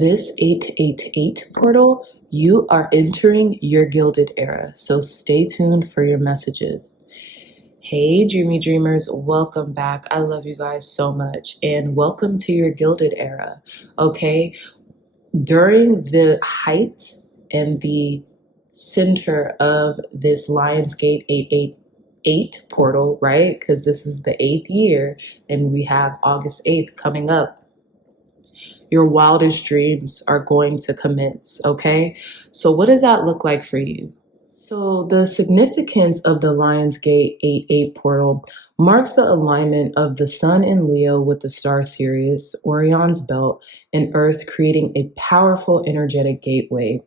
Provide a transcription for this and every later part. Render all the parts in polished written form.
This 888 portal, you are entering your Gilded era, so stay tuned for your messages. Hey, dreamy dreamers, welcome back. I love you guys so much, and welcome to your Gilded era, okay? During the height and the center of this Lionsgate 888 portal, right? Because this is the 8th year, and we have August 8th coming up. Your wildest dreams are going to commence, okay? So what does that look like for you? So the significance of the Lionsgate 8-8 portal marks the alignment of the sun in Leo with the star Sirius, Orion's belt, and Earth, creating a powerful energetic gateway.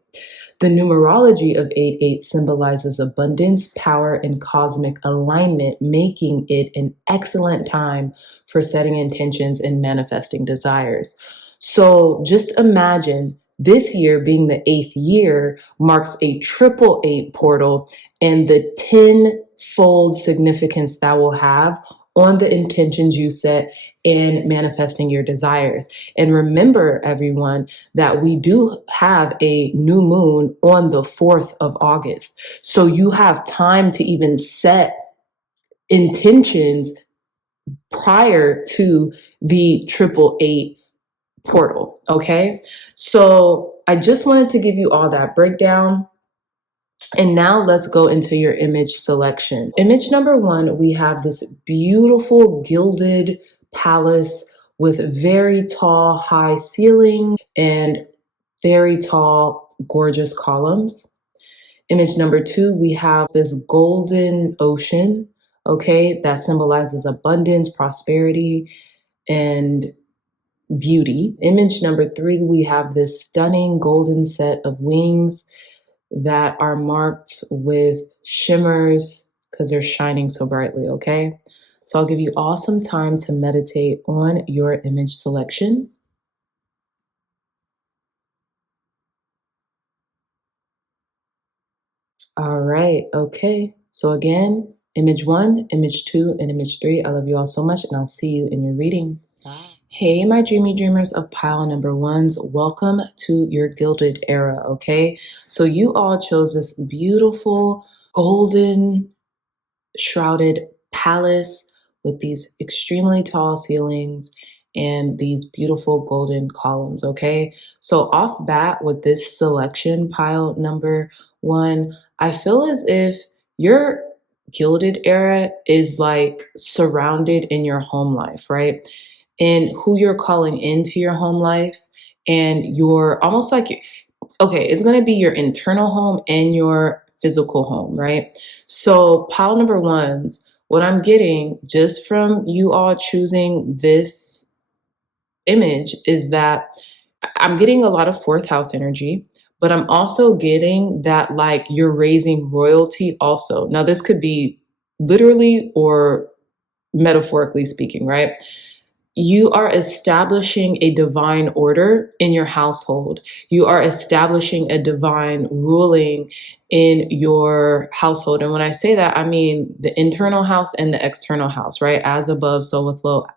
The numerology of 8-8 symbolizes abundance, power, and cosmic alignment, making it an excellent time for setting intentions and manifesting desires. So just imagine this year being the 8th year marks a 888 portal and the 10-fold significance that will have on the intentions you set in manifesting your desires. And remember, everyone, that we do have a new moon on the 4th of August. So you have time to even set intentions prior to the 888 portal, okay? So I just wanted to give you all that breakdown. And now let's go into your image selection. Image number 1, we have this beautiful gilded palace with very tall, high ceiling and very tall, gorgeous columns. Image number 2, we have this golden ocean, okay, that symbolizes abundance, prosperity, and beauty. Image number 3, we have this stunning golden set of wings that are marked with shimmers because they're shining so brightly, okay? So I'll give you all some time to meditate on your image selection. All right, okay. So again, image 1, image 2, and image 3. I love you all so much, and I'll see you in your reading. Bye. Hey, my dreamy dreamers of pile number 1s, welcome to your Gilded era, okay? So you all chose this beautiful golden shrouded palace with these extremely tall ceilings and these beautiful golden columns, okay? So off bat with this selection, pile number 1, I feel as if your Gilded era is like surrounded in your home life, right? And who you're calling into your home life, and you're almost like, okay, it's going to be your internal home and your physical home, right? So pile number 1s, what I'm getting just from you all choosing this image is that I'm getting a lot of 4th house energy, but I'm also getting that like you're raising royalty also. Now this could be literally or metaphorically speaking, right? You are establishing a divine order in your household. You are establishing a divine ruling in your household. And when I say that, I mean the internal house and the external house, right? As above, so below.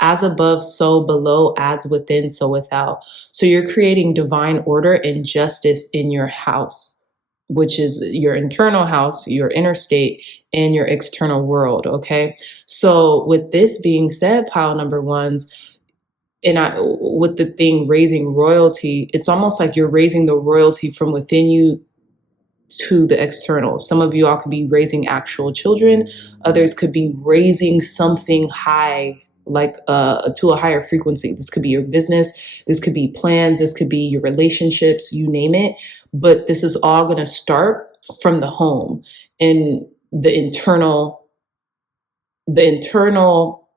As above, so below, as within, so without. So you're creating divine order and justice in your house, which is your internal house, your inner state, and your external world, okay? So with this being said, pile number 1s, with the thing raising royalty, it's almost like you're raising the royalty from within you to the external. Some of you all could be raising actual children. Others could be raising something high, like to a higher frequency. This could be your business. This could be plans. This could be your relationships, you name it. But this is all going to start from the home and the internal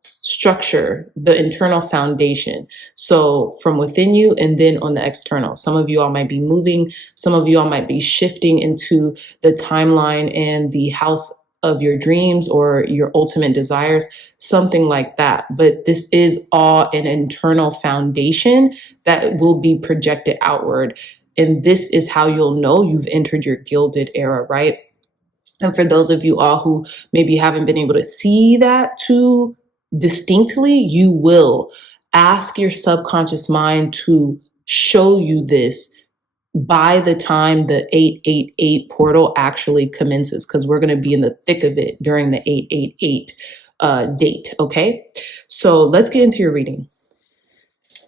structure, the internal foundation. So from within you and then on the external. Some of you all might be moving. Some of you all might be shifting into the timeline and the house of your dreams or your ultimate desires, something like that. But this is all an internal foundation that will be projected outward. And this is how you'll know you've entered your Gilded era, right? And for those of you all who maybe haven't been able to see that too distinctly, you will ask your subconscious mind to show you this by the time the 888 portal actually commences, because we're going to be in the thick of it during the 888 date. Okay, so let's get into your reading.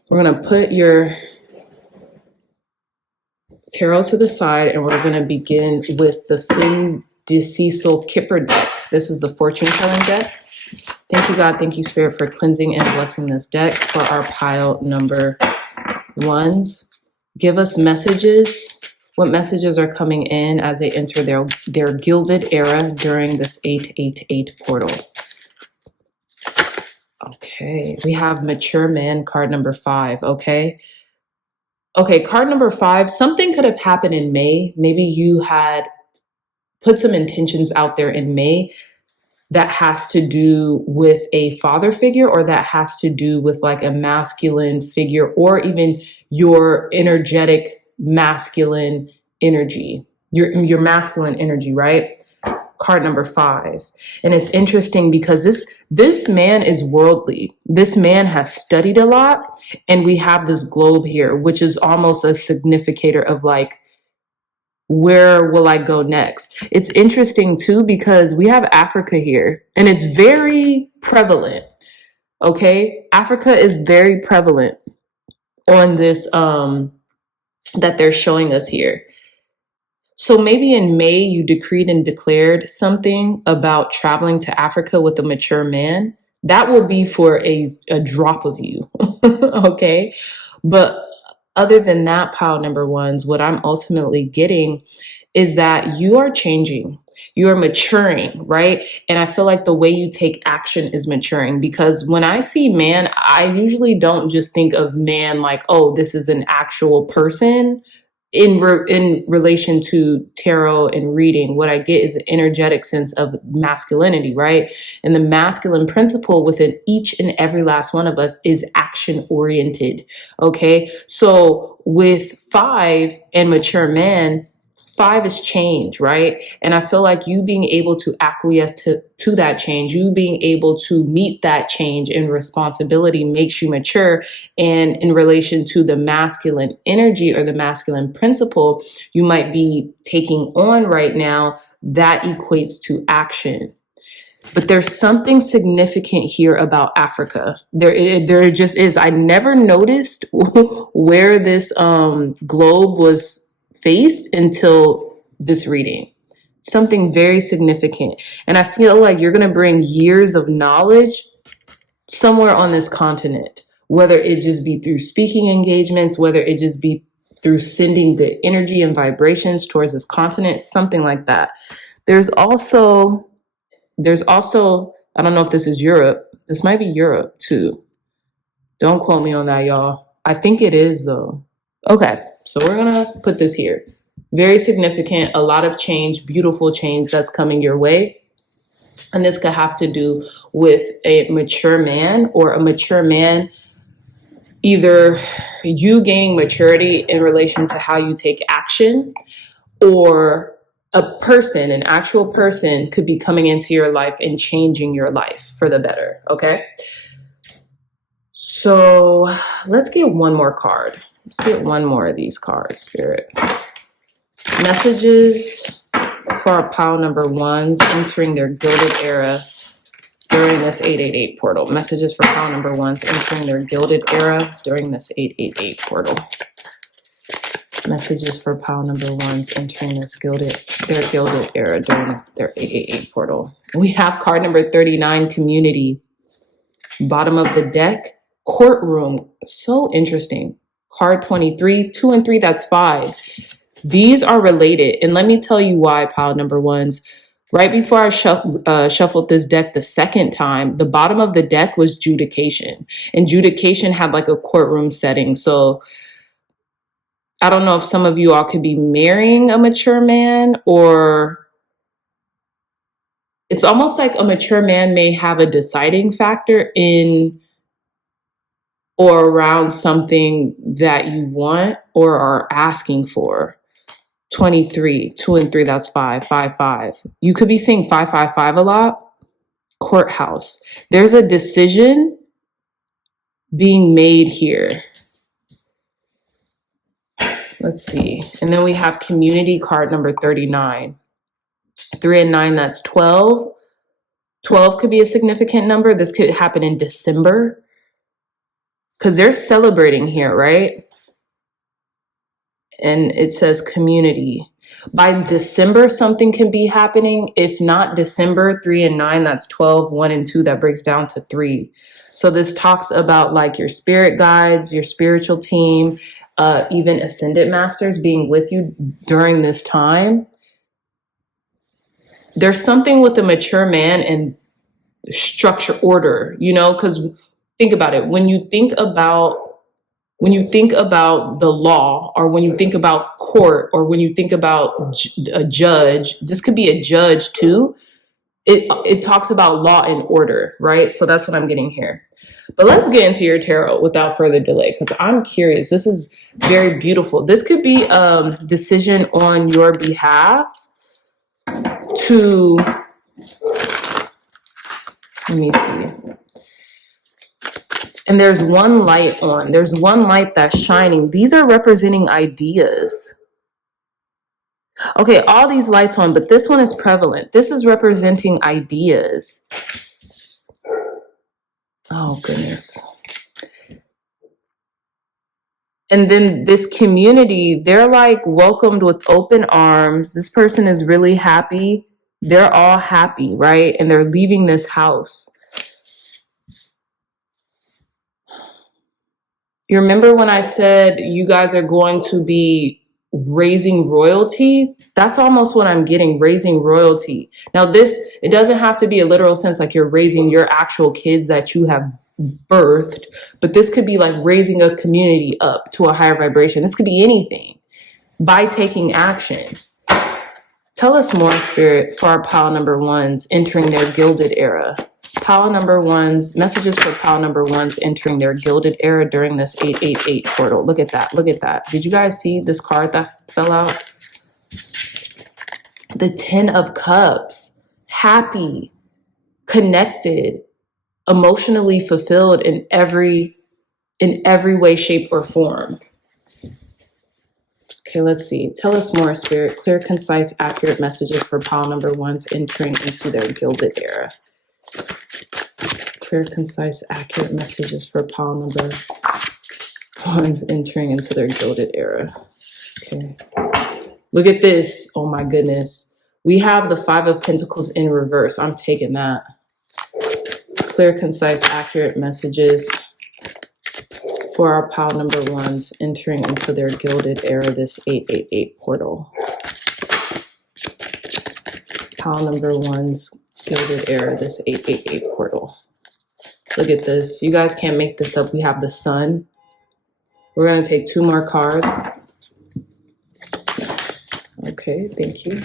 We're going to put your tarot to the side, and we're going to begin with the Fin de Cecil Kipper deck. This is the fortune telling deck. Thank you, God. Thank you, Spirit, for cleansing and blessing this deck for our pile number ones. Give us messages. What messages are coming in as they enter their gilded era during this 888 portal? Okay, we have Mature Man, card number 5, okay? Okay, card number 5, something could have happened in May. Maybe you had put some intentions out there in May that has to do with a father figure, or that has to do with like a masculine figure, or even your energetic masculine energy, your masculine energy, right? Card number 5. And it's interesting because this man is worldly. This man has studied a lot, and we have this globe here, which is almost a significator of like, where will I go next? It's interesting too, because we have Africa here, and it's very prevalent. Okay. Africa is very prevalent on this, that they're showing us here. So maybe in May, you decreed and declared something about traveling to Africa with a mature man. That will be for a drop of you. Okay. But other than that, pile number ones, what I'm ultimately getting is that you are changing. You are maturing, right? And I feel like the way you take action is maturing, because when I see man, I usually don't just think of man like, oh, this is an actual person. In relation to tarot and reading, what I get is an energetic sense of masculinity, right? And the masculine principle within each and every last one of us is action oriented. Okay. So with 5 and mature man, 5 is change, right? And I feel like you being able to acquiesce to that change, you being able to meet that change in responsibility makes you mature. And in relation to the masculine energy or the masculine principle you might be taking on right now, that equates to action. But there's something significant here about Africa. There just is. I never noticed where this globe was faced until this reading. Something very significant. And I feel like you're going to bring years of knowledge somewhere on this continent, whether it just be through speaking engagements, whether it just be through sending good energy and vibrations towards this continent, something like that. There's also, I don't know if this is Europe. This might be Europe too. Don't quote me on that, y'all. I think it is though. Okay, so we're gonna put this here. Very significant, a lot of change, beautiful change that's coming your way. And this could have to do with a mature man, or a mature man, either you gaining maturity in relation to how you take action, or a person, an actual person could be coming into your life and changing your life for the better. Okay. So let's get one more card. Let's get one more of these cards, Spirit. Messages for our pile number ones entering their gilded era during this 888 portal. Messages for pile number ones entering their gilded era during this 888 portal. Messages for pile number ones entering this their gilded era during their 888 portal. We have card number 39, community. Bottom of the deck, courtroom. So interesting. Card 23, 2 and 3, that's 5. These are related. And let me tell you why, pile number ones. Right before I shuffled this deck the second time, the bottom of the deck was judication. And judication had like a courtroom setting. So I don't know if some of you all could be marrying a mature man, or it's almost like a mature man may have a deciding factor in or around something that you want or are asking for. 23, 2 and 3, that's 5, 5, 5. You could be seeing 5, 5, 5 a lot. Courthouse. There's a decision being made here. Let's see. And then we have community card number 39. 3 and 9, that's 12. 12 could be a significant number. This could happen in December because they're celebrating here, right? And it says community. By December, something can be happening. If not December, 3 and 9, that's 12. 1 and 2, that breaks down to 3. So this talks about like your spirit guides, your spiritual team, even ascended masters being with you during this time. There's something with a mature man and structure, order, you know, because think about it. When you think about the law, or when you think about court, or when you think about a judge, this could be a judge too. It talks about law and order, right? So that's what I'm getting here. But let's get into your tarot without further delay, because I'm curious. This is very beautiful. This could be a decision on your behalf to, let me see. And there's one light on. There's one light that's shining. These are representing ideas. Okay, all these lights on, but this one is prevalent. This is representing ideas. Oh, goodness. And then this community, they're like welcomed with open arms. This person is really happy. They're all happy, right? And they're leaving this house. You remember when I said you guys are going to be raising royalty? That's almost what I'm getting, raising royalty. Now it doesn't have to be a literal sense like you're raising your actual kids that you have birthed, but this could be like raising a community up to a higher vibration. This could be anything by taking action. Tell us more, Spirit, for our pile number ones entering their gilded era. Pile number ones, messages for pile number ones entering their gilded era during this 888 portal. Look at that. Look at that. Did you guys see this card that fell out? The 10 of Cups. Happy, connected, emotionally fulfilled in every way, shape, or form. Okay, let's see. Tell us more, Spirit. Clear, concise, accurate messages for pile number ones entering into their gilded era. Clear, concise, accurate messages for pile number ones entering into their gilded era. Okay. Look at this. Oh my goodness. We have the 5 of Pentacles in reverse. I'm taking that. Clear, concise, accurate messages for our pile number ones entering into their gilded era, this 888 portal. Pile number ones, gilded era, this 888 portal. Look at this. You guys can't make this up. We have the Sun. We're going to take 2 more cards. Okay, thank you.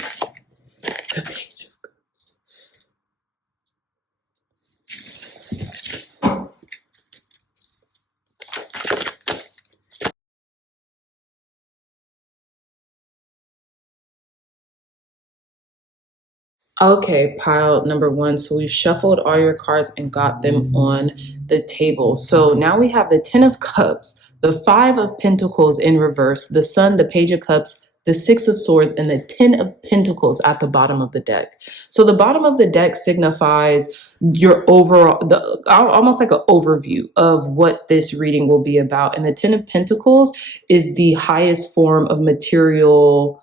Okay, pile number one. So we've shuffled all your cards and got them on the table. So now we have the 10 of Cups, the 5 of Pentacles in reverse, the Sun, the Page of Cups, the 6 of Swords, and the 10 of Pentacles at the bottom of the deck. So the bottom of the deck signifies your overall, almost like an overview of what this reading will be about. And the 10 of Pentacles is the highest form of material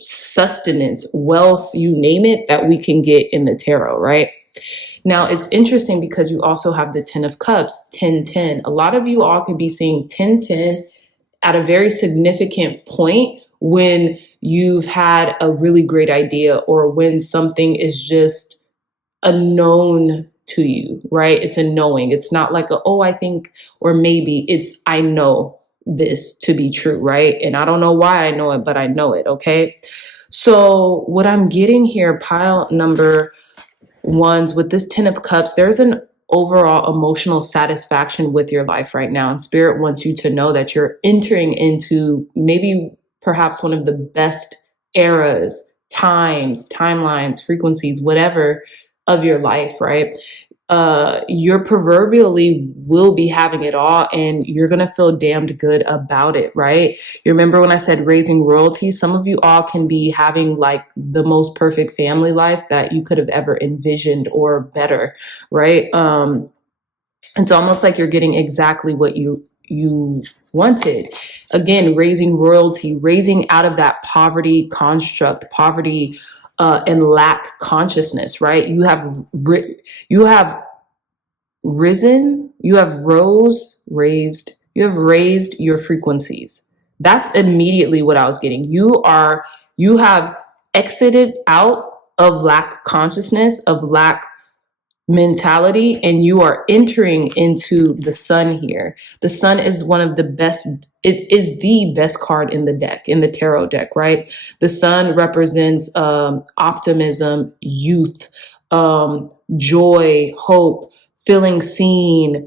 sustenance, wealth, you name it, that we can get in the tarot, right? Now, it's interesting because you also have the 10 of Cups, 10-10. A lot of you all could be seeing 10-10 at a very significant point when you've had a really great idea or when something is just a known to you, right? It's a knowing. It's not like a, oh, I think, or maybe. It's, I know this to be true, right? And I don't know why I know it, but I know it, okay? So what I'm getting here, pile number ones, with this 10 of Cups, there's an overall emotional satisfaction with your life right now. And Spirit wants you to know that you're entering into maybe perhaps one of the best eras, times, timelines, frequencies, whatever of your life, right? you're proverbially will be having it all, and you're going to feel damned good about it, right? You remember when I said raising royalty? Some of you all can be having like the most perfect family life that you could have ever envisioned or better, right? It's almost like you're getting exactly what you wanted. Again, raising royalty, raising out of that poverty construct, poverty and lack consciousness, right? You have risen, you have raised your frequencies. That's immediately what I was getting. You have exited out of lack consciousness, of lack mentality, and you are entering into the sun here. The sun is one of the best, it is the best card in the deck, in the tarot deck, right? The sun represents optimism, youth, joy, hope, feeling seen,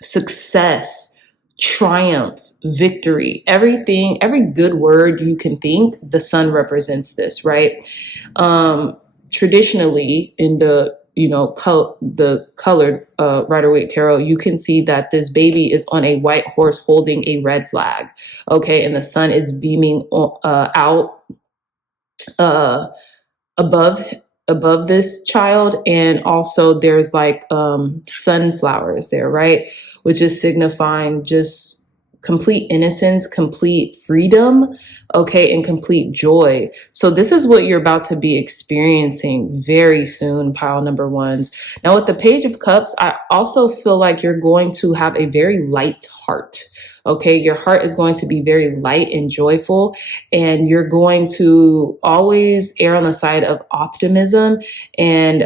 success, triumph, victory, everything, every good word you can think, the sun represents this, right? Traditionally in the the colored Rider-Waite tarot, you can see that this baby is on a white horse holding a red flag, okay, and the sun is beaming out above this child, and also there's like sunflowers there, right, which is signifying just complete innocence, complete freedom, okay, and complete joy. So this is what you're about to be experiencing very soon, pile number ones. Now with the Page of Cups, I also feel like you're going to have a very light heart. Okay, your heart is going to be very light and joyful, and you're going to always err on the side of optimism, and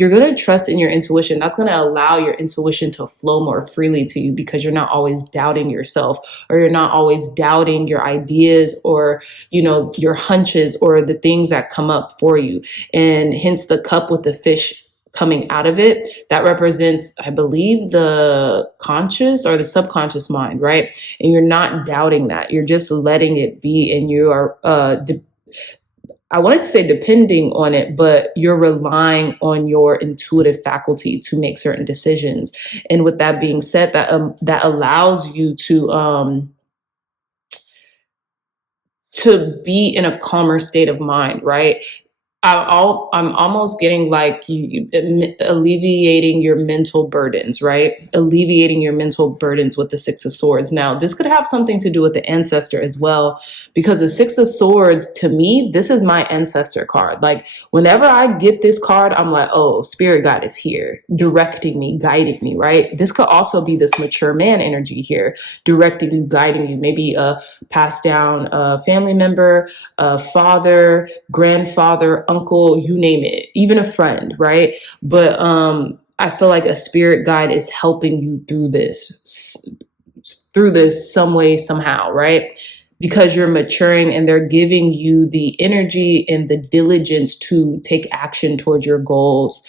you're going to trust in your intuition. That's going to allow your intuition to flow more freely to you, because you're not always doubting yourself, or you're not always doubting your ideas, or your hunches, or the things that come up for you. And hence the cup with the fish coming out of it, that represents, I believe, the conscious or the subconscious mind, right? And you're not doubting that. You're just letting it be, and you are I wanted to say depending on it, but you're relying on your intuitive faculty to make certain decisions. And with that being said, that allows you to be in a calmer state of mind, right? I'm almost getting like you alleviating your mental burdens, right? Alleviating your mental burdens with the Six of Swords. Now, this could have something to do with the ancestor as well, because the Six of Swords, to me, this is my ancestor card. Like whenever I get this card, I'm like, oh, spirit guide is here, directing me, guiding me, right? This could also be this mature man energy here, directing you, guiding you, maybe a passed down family member, father, grandfather, uncle, you name it, even a friend, right? But I feel like a spirit guide is helping you through this some way, somehow, right? Because you're maturing, and they're giving you the energy and the diligence to take action towards your goals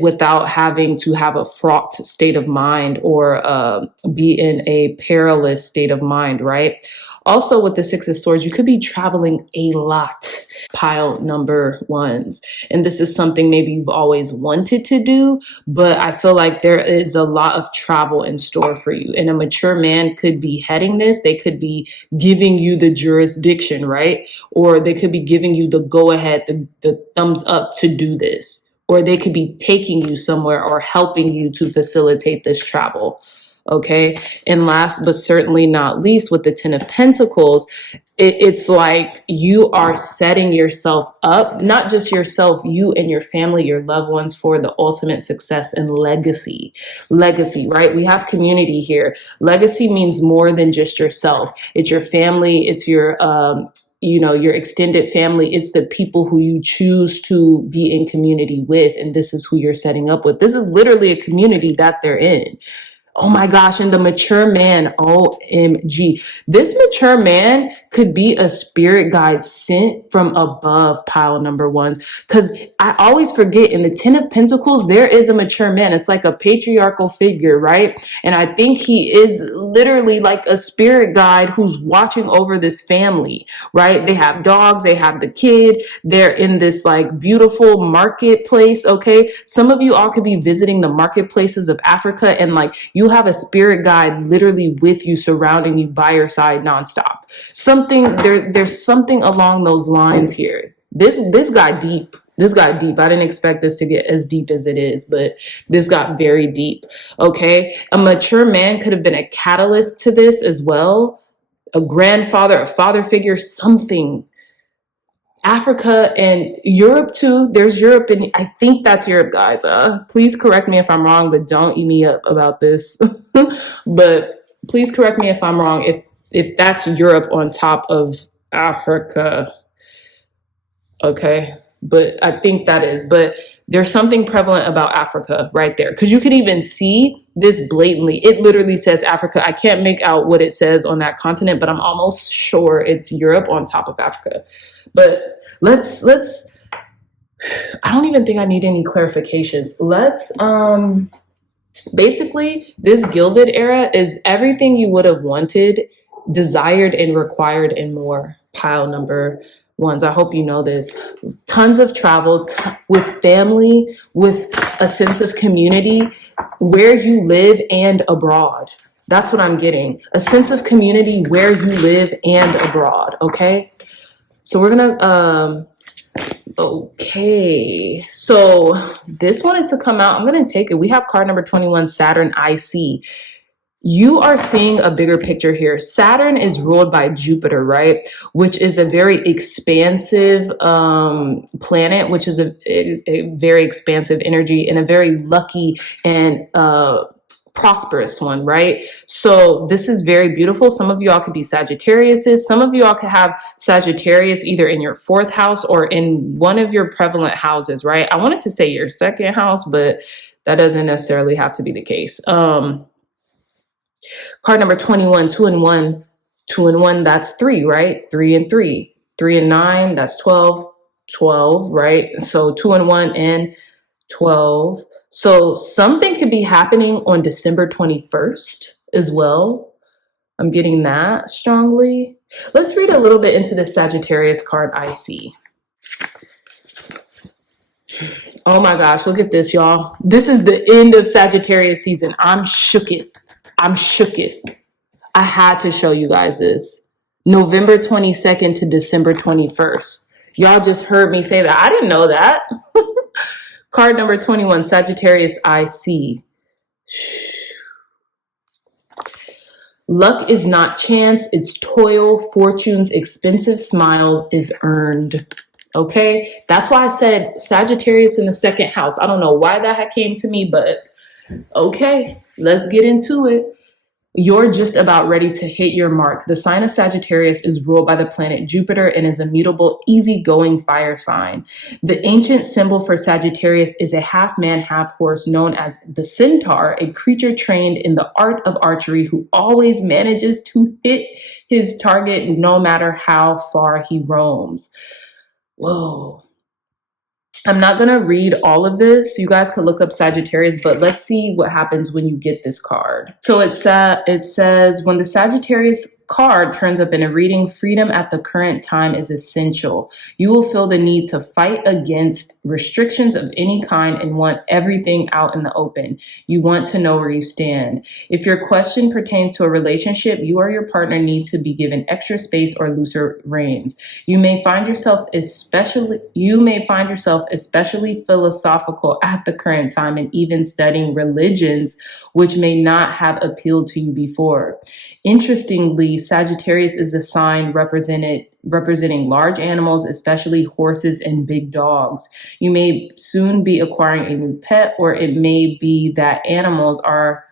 without having to have a fraught state of mind, or be in a perilous state of mind, right? Also with the Six of Swords, you could be traveling a lot, pile number ones. And this is something maybe you've always wanted to do, but I feel like there is a lot of travel in store for you. And a mature man could be heading this. They could be giving you the jurisdiction, right? Or they could be giving you the go ahead, the thumbs up to do this. Or they could be taking you somewhere or helping you to facilitate this travel. Okay. And last but certainly not least, with the Ten of Pentacles, it's like you are setting yourself up, not just yourself, you and your family, your loved ones, for the ultimate success and legacy. Legacy, right? We have community here. Legacy means more than just yourself. It's your family. It's your, your extended family. It's the people who you choose to be in community with. And this is who you're setting up with. This is literally a community that they're in. Oh my gosh. And the mature man, OMG. This mature man could be a spirit guide sent from above, pile number ones. Because I always forget in the Ten of Pentacles, there is a mature man. It's like a patriarchal figure, right? And I think he is literally like a spirit guide who's watching over this family, right? They have dogs, they have the kid, they're in this like beautiful marketplace, okay? Some of you all could be visiting the marketplaces of Africa, and like you have a spirit guide literally with you, surrounding you, by your side nonstop. There's something along those lines here. This got deep. This got deep. I didn't expect this to get as deep as it is, but this got very deep. Okay. A mature man could have been a catalyst to this as well. A grandfather, a father figure, something. Africa and Europe too. There's Europe, and I think that's Europe, guys. Please correct me if I'm wrong, but don't eat me up about this. But please correct me if I'm wrong. If that's Europe on top of Africa. Okay. But I think that is, but there's something prevalent about Africa right there. Cause you can even see this blatantly. It literally says Africa. I can't make out what it says on that continent, but I'm almost sure it's Europe on top of Africa. But let's, I don't even think I need any clarifications. Let's, basically this Gilded era is everything you would have wanted, desired, and required and more. Pile number ones. I hope you know this. Tons of travel with family, with a sense of community where you live and abroad. That's what I'm getting. A sense of community where you live and abroad. Okay. So we're gonna, okay. So this wanted to come out. I'm going to take it. We have card number 21, Saturn IC. You are seeing a bigger picture here. Saturn is ruled by Jupiter, right? Which is a very expansive planet, which is a very expansive energy and a very lucky and prosperous one, right? So this is very beautiful. Some of y'all could be Sagittariuses. Some of y'all could have Sagittarius either in your fourth house or in one of your prevalent houses, right? I wanted to say your second house, but that doesn't necessarily have to be the case. Card number 21, 2 and 1, 2 and 1, that's 3, right? 3 and 3, 3 and 9, that's 12, 12, right? So 2 and 1 and 12. So something could be happening on December 21st as well. I'm getting that strongly. Let's read a little bit into the Sagittarius card I see. Oh my gosh, look at this, y'all. This is the end of Sagittarius season. I'm shooketh. I had to show you guys this. November 22nd to December 21st. Y'all just heard me say that. I didn't know that. Card number 21, Sagittarius IC. Luck is not chance, it's toil. Fortune's expensive smile is earned. Okay, that's why I said Sagittarius in the second house. I don't know why that came to me, but okay, let's get into it. You're just about ready to hit your mark. The sign of Sagittarius is ruled by the planet Jupiter and is a mutable, easygoing fire sign. The ancient symbol for Sagittarius is a half man, half horse known as the centaur, a creature trained in the art of archery who always manages to hit his target no matter how far he roams. Whoa. I'm not going to read all of this. You guys can look up Sagittarius, but let's see what happens when you get this card. So it says, when the Sagittarius card turns up in a reading, freedom at the current time is essential. You will feel the need to fight against restrictions of any kind and want everything out in the open. You want to know where you stand. If your question pertains to a relationship, you or your partner needs to be given extra space or looser reins. You may find yourself especially philosophical at the current time and even studying religions which may not have appealed to you before. Interestingly, Sagittarius is a sign representing large animals, especially horses and big dogs. You may soon be acquiring a new pet, or it may be that animals are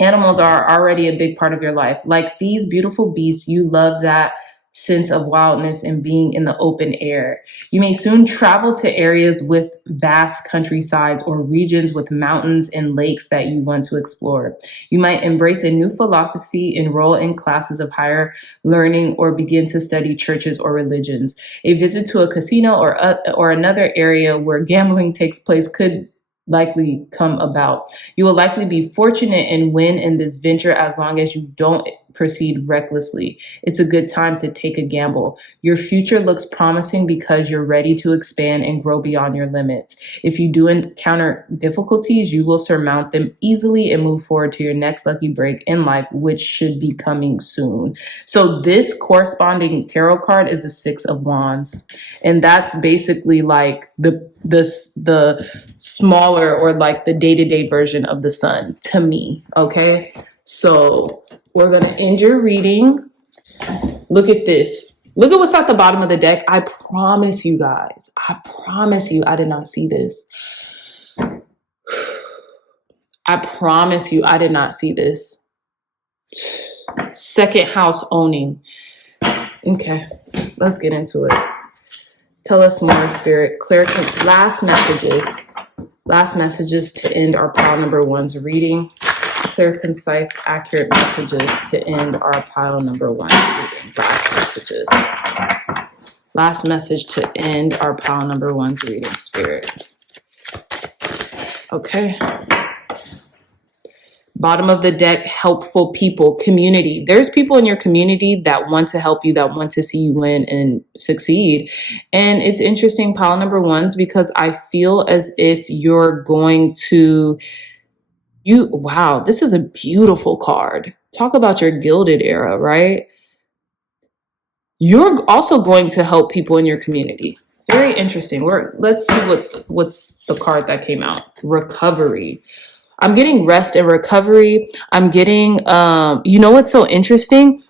already a big part of your life. Like these beautiful beasts, you love that sense of wildness and being in the open air. You may soon travel to areas with vast countrysides or regions with mountains and lakes that you want to explore. You might embrace a new philosophy, enroll in classes of higher learning, or begin to study churches or religions. A visit to a casino or another area where gambling takes place could likely come about. You will likely be fortunate and win in this venture as long as you don't proceed recklessly. It's a good time to take a gamble. Your future looks promising because you're ready to expand and grow beyond your limits. If you do encounter difficulties, you will surmount them easily and move forward to your next lucky break in life, which should be coming soon. So this corresponding tarot card is a Six of Wands. And that's basically like the smaller or like the day-to-day version of the sun to me. Okay. So we're going to end your reading. Look at this. Look at what's at the bottom of the deck. I promise you guys, I promise you, I did not see this. I promise you, I did not see this. Second house owning. Okay, let's get into it. Tell us more, Spirit. Last messages to end our pile number one's reading. Clear, concise, accurate messages to end our pile number one reading. Last message to end our pile number one's reading, Spirit. Okay. Bottom of the deck, helpful people, community. There's people in your community that want to help you, that want to see you win and succeed. And it's interesting, pile number ones, because I feel as if you're going to, wow, this is a beautiful card. Talk about your Gilded era, right? You're also going to help people in your community. Very interesting. Let's see what's the card that came out. Recovery. I'm getting rest and recovery. I'm getting, you know what's so interesting?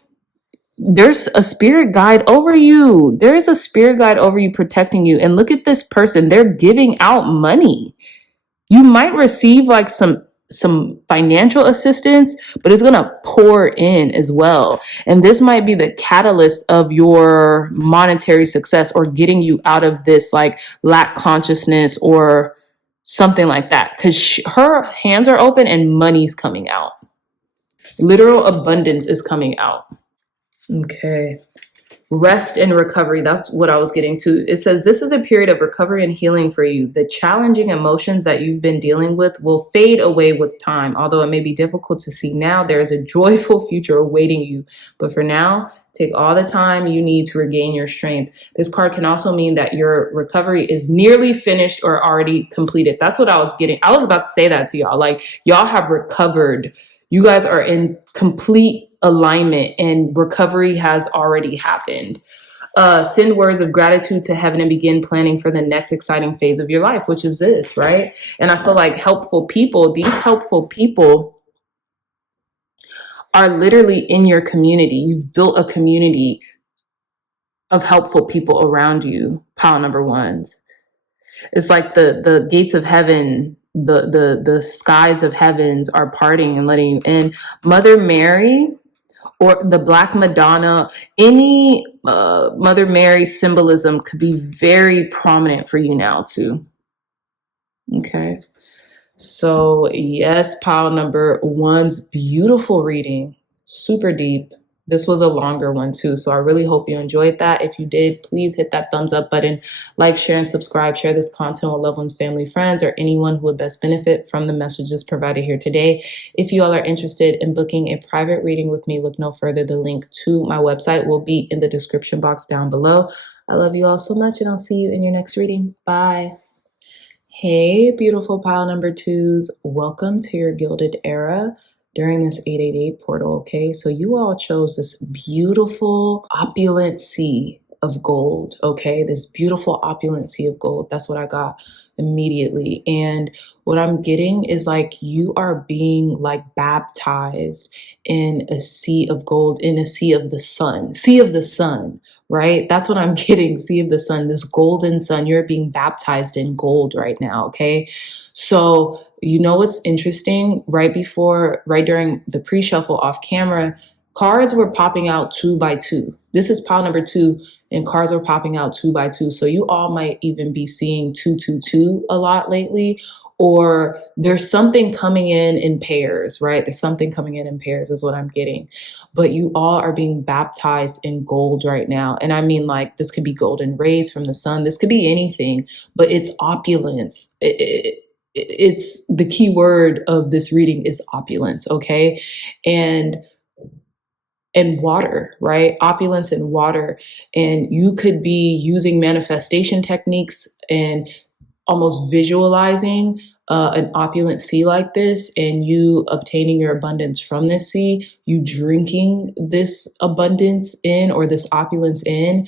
There's a spirit guide over you. There is a spirit guide over you protecting you. And look at this person. They're giving out money. You might receive like some financial assistance, but it's going to pour in as well. And this might be the catalyst of your monetary success or getting you out of this like lack consciousness or something like that, because her hands are open and money's coming out. Literal abundance is coming out. Okay. Rest and recovery. That's what I was getting to. It says this is a period of recovery and healing for you. The challenging emotions that you've been dealing with will fade away with time. Although it may be difficult to see now, there is a joyful future awaiting you. But for now, take all the time you need to regain your strength. This card can also mean that your recovery is nearly finished or already completed. That's what I was getting. I was about to say that to y'all. Like, y'all have recovered. You guys are in complete alignment and recovery has already happened. Send words of gratitude to heaven and begin planning for the next exciting phase of your life, which is this, right? And I feel like helpful people, these helpful people are literally in your community. You've built a community of helpful people around you, pile number ones. It's like the gates of heaven, the skies of heavens are parting and letting you in. Mother Mary or the Black Madonna, any Mother Mary symbolism could be very prominent for you now too. Okay. So yes, pile number one's beautiful reading, super deep. This was a longer one too, so I really hope you enjoyed that. If you did, please hit that thumbs up button, like, share, and subscribe. Share this content with loved ones, family, friends, or anyone who would best benefit from the messages provided here today. If you all are interested in booking a private reading with me, look no further. The link to my website will be in the description box down below. I love you all so much, and I'll see you in your next reading. Bye. Hey, beautiful pile number twos. Welcome to your Gilded era during this 888 portal, okay? So you all chose this beautiful opulent sea of gold, okay? This beautiful opulent sea of gold. That's what I got immediately. And what I'm getting is like you are being like baptized in a sea of gold, in a sea of the sun, right? That's what I'm getting. Sea of the sun, this golden sun. You're being baptized in gold right now, okay? So you know what's interesting? Right during the pre-shuffle off camera, cards were popping out 2 by 2. This is pile number 2, and cards are popping out 2 by 2. So you all might even be seeing 222 a lot lately, or there's something coming in pairs, right? There's something coming in pairs is what I'm getting. But you all are being baptized in gold right now. And I mean, like, this could be golden rays from the sun. This could be anything, but it's opulence. It's the key word of this reading is opulence, okay? And water, right? Opulence and water. And you could be using manifestation techniques and almost visualizing an opulent sea like this, and you obtaining your abundance from this sea, you drinking this abundance in, or this opulence in,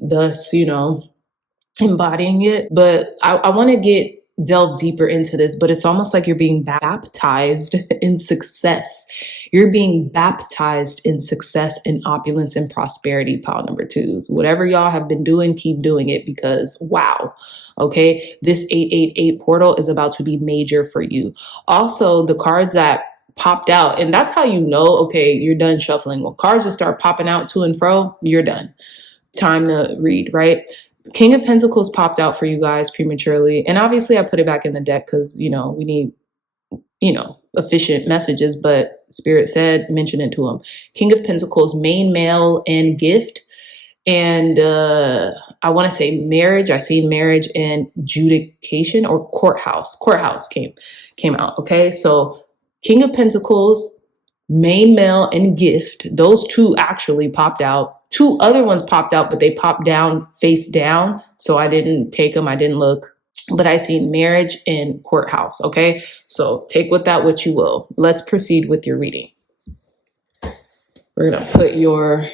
thus, embodying it. But I want to delve deeper into this, but it's almost like you're being baptized in success. You're being baptized in success and opulence and prosperity, pile number 2s. Whatever y'all have been doing, keep doing it, because wow. Okay, this 888 portal is about to be major for you. Also, the cards that popped out, and that's how you know, okay, you're done shuffling. When cards just start popping out to and fro, you're done. Time to read, right? King of Pentacles popped out for you guys prematurely. And obviously I put it back in the deck because, we need, efficient messages, but Spirit said, mention it to him. King of Pentacles, main male and gift. And I want to say marriage. I see marriage and judication, or courthouse. Courthouse came out. Okay. So King of Pentacles, main male and gift. Those 2 actually popped out. 2 other ones popped out, but they popped down, face down. So I didn't take them. I didn't look, but I see marriage and courthouse. Okay. So take with that what you will. Let's proceed with your reading. We're going to put your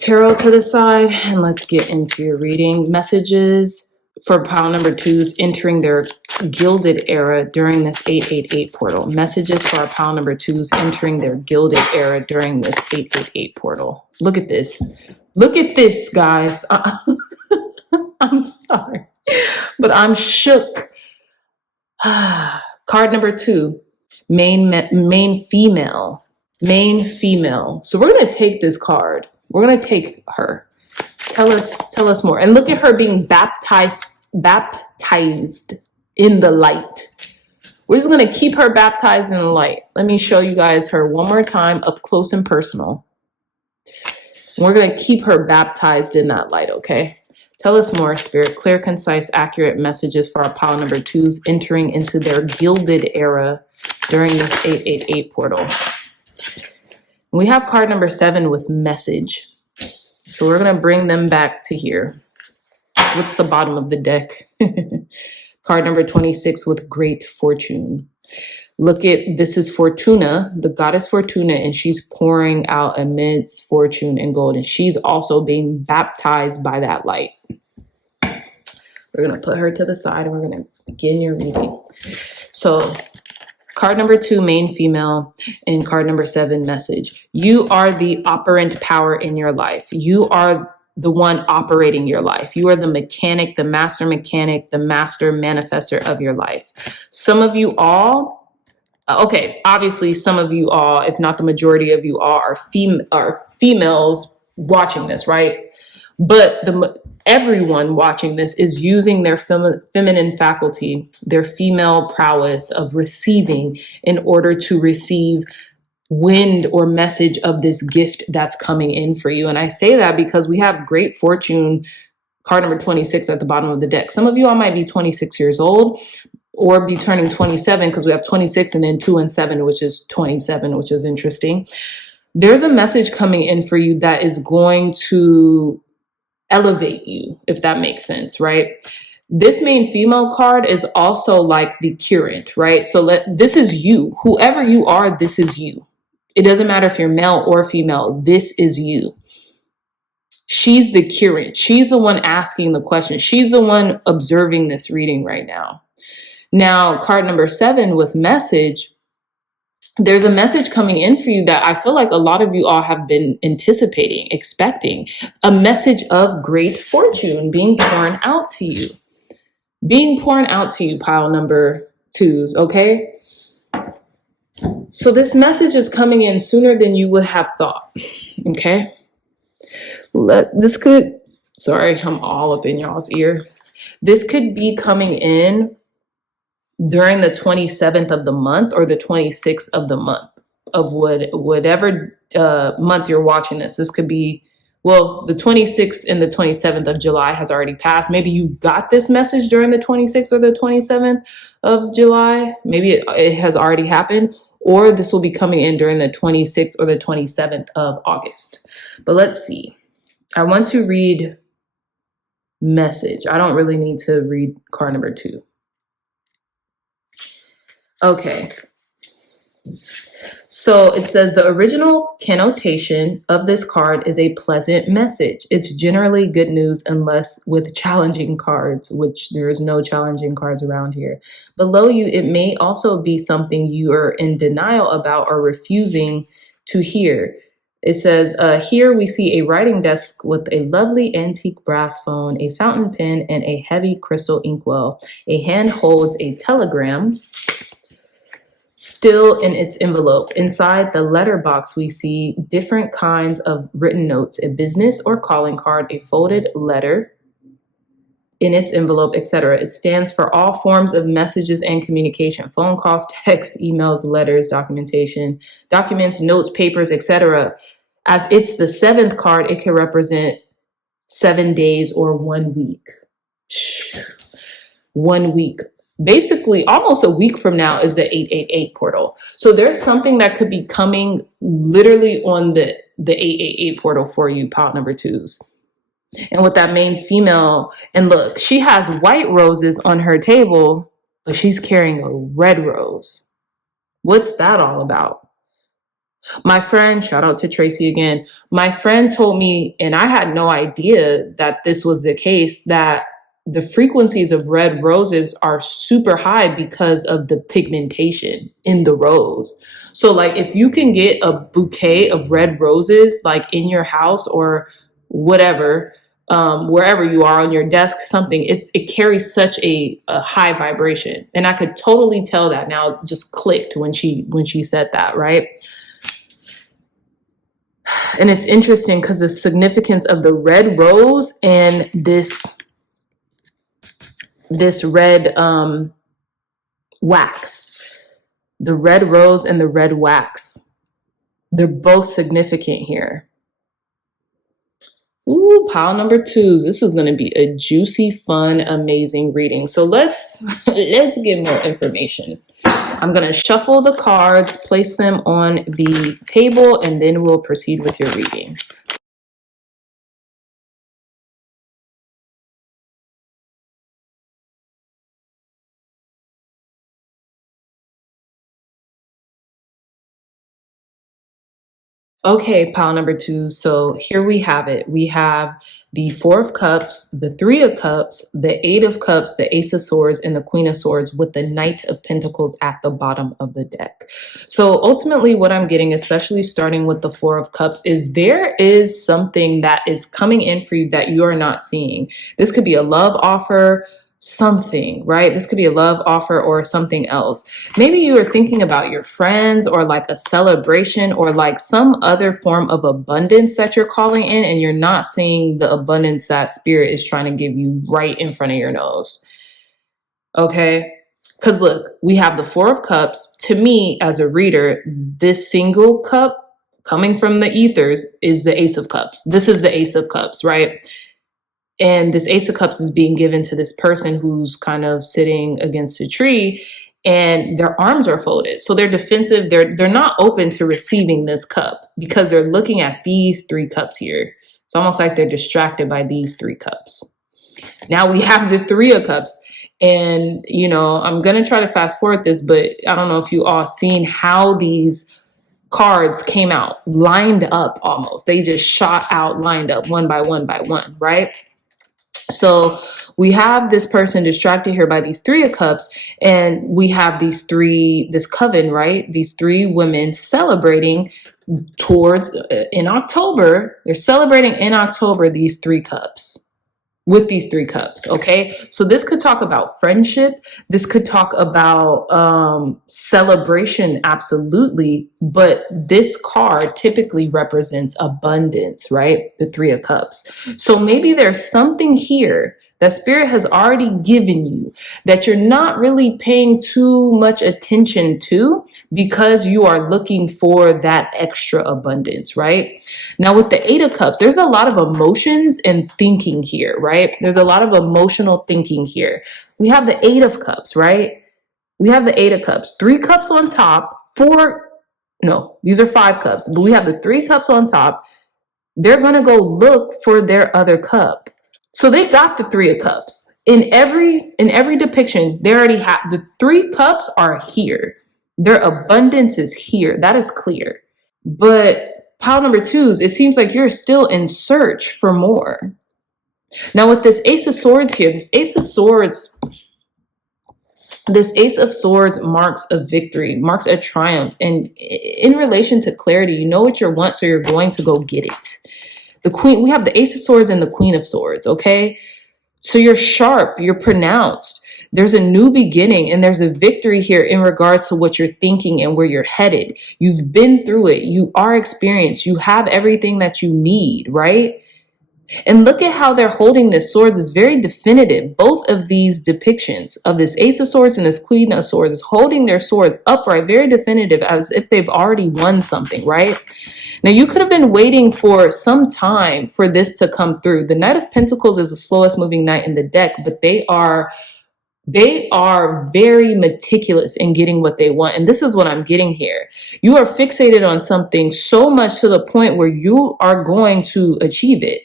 tarot to the side and let's get into your reading. Messages for pile number 2s entering their gilded era during this 888 portal. Messages for our pile number 2s entering their gilded era during this 888 portal. Look at this. Look at this, guys. I'm sorry, but I'm shook. Card number 2, main female. So we're going to take this card. We're going to take her. Tell us more. And look at her being baptized in the light. We're just going to keep her baptized in the light. Let me show you guys her one more time up close and personal. We're going to keep her baptized in that light, okay? Tell us more, Spirit. Clear, concise, accurate messages for our pile number 2s entering into their gilded era during this 888 portal. We have card number 7 with message. So we're going to bring them back to here. What's the bottom of the deck? Card number 26 with great fortune. Look at, this is Fortuna, the goddess Fortuna, and she's pouring out immense fortune and gold. And she's also being baptized by that light. We're going to put her to the side and we're going to begin your reading. So card number 2, main female, and card number 7, message. You are the operant power in your life. You are the one operating your life. You are the mechanic, the master manifester of your life. Some of you all, okay, obviously some of you all, if not the majority of you all, are females watching this, right? But everyone watching this is using their feminine faculty, their female prowess of receiving in order to receive wind or message of this gift that's coming in for you. And I say that because we have great fortune, card number 26 at the bottom of the deck. Some of you all might be 26 years old or be turning 27 because we have 26 and then 2 and 7, which is 27, which is interesting. There's a message coming in for you that is going to elevate you, if that makes sense, right? This main female card is also like the current, right? So this is you. Whoever you are, this is you. It doesn't matter if you're male or female. This is you. She's the current. She's the one asking the question. She's the one observing this reading right now. Now, card number 7 with message. There's a message coming in for you that I feel like a lot of you all have been anticipating, expecting. A message of great fortune being poured out to you. Being poured out to you, pile number 2s, okay? So this message is coming in sooner than you would have thought. Okay. Sorry, I'm all up in y'all's ear. This could be coming in during the 27th of the month or the 26th of the month of whatever month you're watching this. This could be, well, the 26th and the 27th of July has already passed. Maybe you got this message during the 26th or the 27th of July. Maybe it has already happened, or this will be coming in during the 26th or the 27th of August. But let's see. I want to read message. I don't really need to read card number 2. Okay. So it says the original connotation of this card is a pleasant message. It's generally good news unless with challenging cards, which there is no challenging cards around here. Below you, it may also be something you are in denial about or refusing to hear. It says, here we see a writing desk with a lovely antique brass phone, a fountain pen, and a heavy crystal inkwell. A hand holds a telegram still in its envelope. Inside the letterbox, we see different kinds of written notes, a business or calling card, a folded letter in its envelope, etc. It stands for all forms of messages and communication: phone calls, texts, emails, letters, documentation, documents, notes, papers, etc. As it's the 7th card, it can represent 7 days or 1 week. 1 week. Basically, almost a week from now is the 888 portal. So there's something that could be coming literally on the 888 portal for you, pile number 2s. And with that main female, and look, she has white roses on her table, but she's carrying a red rose. What's that all about? My friend, shout out to Tracy again, my friend told me, and I had no idea that this was the case, that the frequencies of red roses are super high because of the pigmentation in the rose. So like if you can get a bouquet of red roses like in your house or whatever, wherever you are on your desk, something, it carries such a high vibration. And I could totally tell that now. It just clicked when she said that, right? And it's interesting because the significance of the red rose and this red wax, the red rose and the red wax, they're both significant here. Ooh, pile number 2s. This is going to be a juicy, fun, amazing reading. So let's get more information. I'm going to shuffle the cards, place them on the table, and then we'll proceed with your reading. Okay, pile number 2. So here we have it. We have the 4 of Cups, the 3 of Cups, the 8 of Cups, the Ace of Swords, and the Queen of Swords with the Knight of Pentacles at the bottom of the deck. So ultimately what I'm getting, especially starting with the 4 of Cups, is there is something that is coming in for you that you are not seeing. This could be a love offer, something, right? This could be a love offer or something else. Maybe you are thinking about your friends or like a celebration or like some other form of abundance that you're calling in, and you're not seeing the abundance that spirit is trying to give you right in front of your nose. Okay? Because look, we have the 4 of Cups. To me, as a reader, this single cup coming from the ethers is the Ace of Cups. This is the Ace of Cups, right? And this Ace of Cups is being given to this person who's kind of sitting against a tree, and their arms are folded. So they're defensive. They're not open to receiving this cup because they're looking at these 3 cups here. It's almost like they're distracted by these 3 cups. Now we have the 3 of Cups. And, you know, I'm going to try to fast forward this, but I don't know if you all seen how these cards came out lined up almost. They just shot out lined up one by one by one, right? So we have this person distracted here by these 3 of Cups, and we have this coven, right? These 3 women celebrating in October. They're celebrating in October these 3 cups. with these 3 cups. Okay, so this could talk about friendship, this could talk about celebration, absolutely, but this card typically represents abundance, right? The 3 of Cups. So maybe there's something here that spirit has already given you that you're not really paying too much attention to because you are looking for that extra abundance, right? Now with the 8 of Cups, there's a lot of emotions and thinking here, right? There's a lot of emotional thinking here. We have the 8 of Cups, right? We have the 8 of Cups, 3 cups on top, 4, no, these are 5 cups, but we have the 3 cups on top. They're going to go look for their other cup. So they got the 3 of Cups. In every depiction, they already have the 3 cups are here. Their abundance is here. That is clear. But pile number 2s, it seems like you're still in search for more. Now with this Ace of Swords here, this Ace of Swords marks a victory, marks a triumph. And in relation to clarity, you know what you want, so you're going to go get it. The Queen, we have the Ace of Swords and the Queen of Swords, okay? So you're sharp, you're pronounced. There's a new beginning and there's a victory here in regards to what you're thinking and where you're headed. You've been through it. You are experienced. You have everything that you need, right? And look at how they're holding this swords is very definitive. Both of these depictions of this Ace of Swords and this Queen of Swords is holding their swords upright, very definitive, as if they've already won something, right? Now, you could have been waiting for some time for this to come through. The Knight of Pentacles is the slowest moving knight in the deck, but they are very meticulous in getting what they want. And this is what I'm getting here. You are fixated on something so much to the point where you are going to achieve it.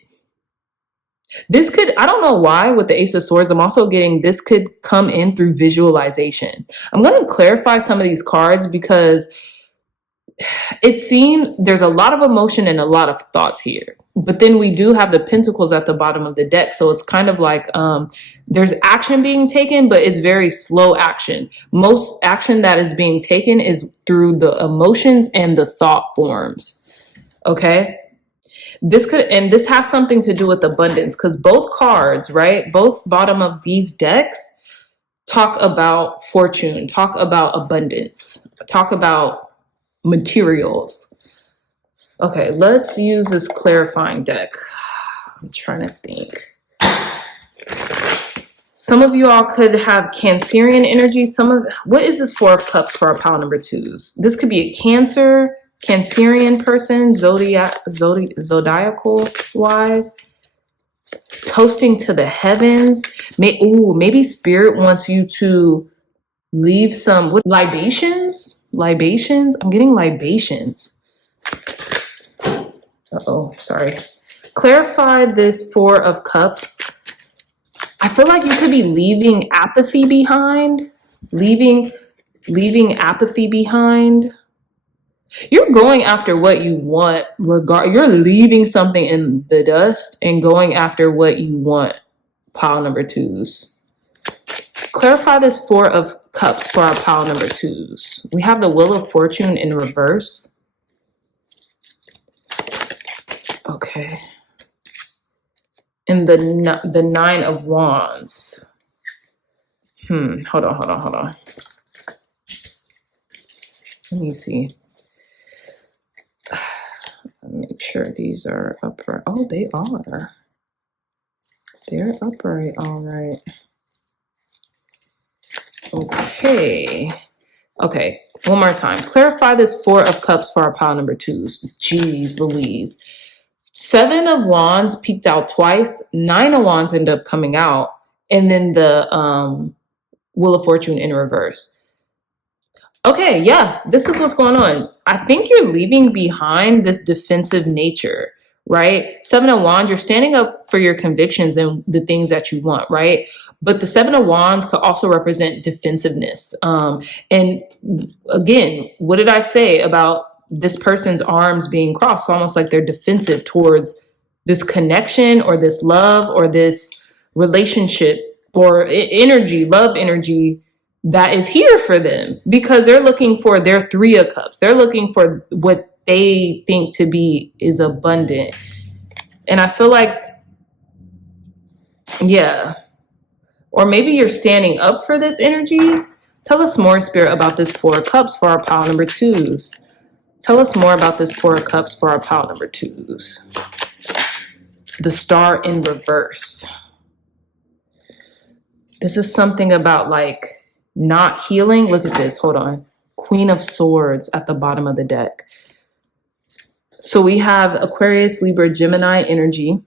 This could, I don't know why with the Ace of Swords, I'm also getting this could come in through visualization. I'm going to clarify some of these cards because it seems there's a lot of emotion and a lot of thoughts here. But then we do have the Pentacles at the bottom of the deck. So it's kind of like there's action being taken, but it's very slow action. Most action that is being taken is through the emotions and the thought forms. Okay. This has something to do with abundance because both cards, right? Both bottom of these decks talk about fortune, talk about abundance, talk about materials. Okay, let's use this clarifying deck. I'm trying to think. Some of you all could have Cancerian energy. What is this 4 of Cups for our pile number 2s? This could be a Cancerian person, zodiacal wise, toasting to the heavens. Maybe spirit wants you to leave some libations. I'm getting libations. Sorry. Clarify this 4 of Cups. I feel like you could be leaving apathy behind. Leaving apathy behind. You're going after what you want. You're leaving something in the dust and going after what you want. Pile number 2s. Clarify this 4 of Cups for our pile number 2s. We have the Wheel of Fortune in reverse. Okay. And the 9 of Wands. Hold on. Let me see. Make sure these are upright. Oh, they are. They're upright, all right. Okay, one more time. Clarify this 4 of Cups for our pile number 2s. Jeez Louise. 7 of Wands peeked out twice. 9 of Wands ended up coming out. And then the Wheel of Fortune in reverse. Okay, yeah, this is what's going on. I think you're leaving behind this defensive nature, right? 7 of Wands, you're standing up for your convictions and the things that you want, right? But the 7 of Wands could also represent defensiveness. And again, what did I say about this person's arms being crossed? Almost like they're defensive towards this connection or this love or this relationship or energy, love energy that is here for them because they're looking for their 3 of Cups. They're looking for what they think to be is abundant. And I feel like Yeah. Or maybe you're standing up for this energy. Tell us more, Spirit, about this Four of Cups for our pile number 2s. Tell us more about this Four of Cups for our pile number 2s. The Star in reverse. This is something about like not healing. Look at this. Hold on. Queen of Swords at the bottom of the deck. So we have Aquarius, Libra, Gemini energy.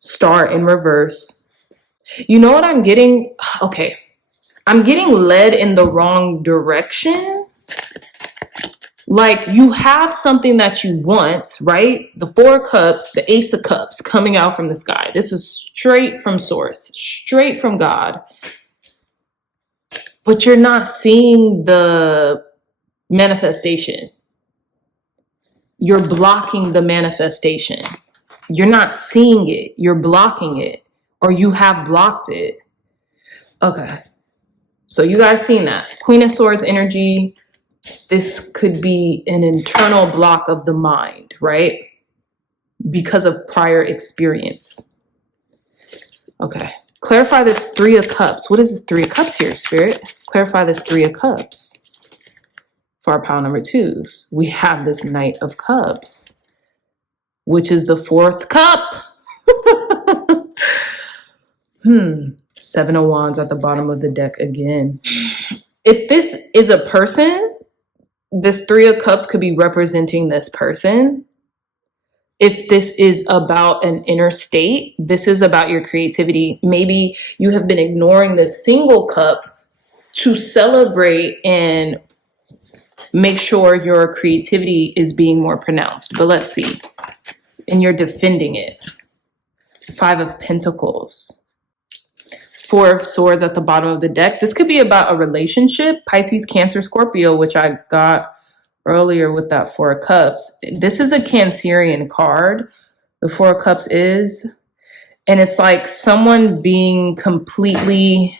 Star in reverse. You know what I'm getting? Okay. I'm getting led in the wrong direction. Like you have something that you want, right? The Four of Cups, the Ace of Cups coming out from the sky. This is straight from source, straight from God. But you're not seeing the manifestation. You're blocking the manifestation. You're not seeing it. You're blocking it, or you have blocked it. Okay. So you guys seen that. Queen of Swords energy. This could be an internal block of the mind, right? Because of prior experience. Okay. Clarify this Three of Cups. What is this Three of Cups here, Spirit? Clarify this Three of Cups. For our pile number 2s, we have this Knight of Cups, which is the 4th cup. Seven of Wands at the bottom of the deck again. If this is a person, this Three of Cups could be representing this person. If this is about an inner state, this is about your creativity. Maybe you have been ignoring the single cup to celebrate and make sure your creativity is being more pronounced. But let's see. And you're defending it. Five of Pentacles. Four of Swords at the bottom of the deck. This could be about a relationship. Pisces, Cancer, Scorpio, which I got earlier with that Four of Cups. This is a Cancerian card. The Four of Cups is. And it's like someone being completely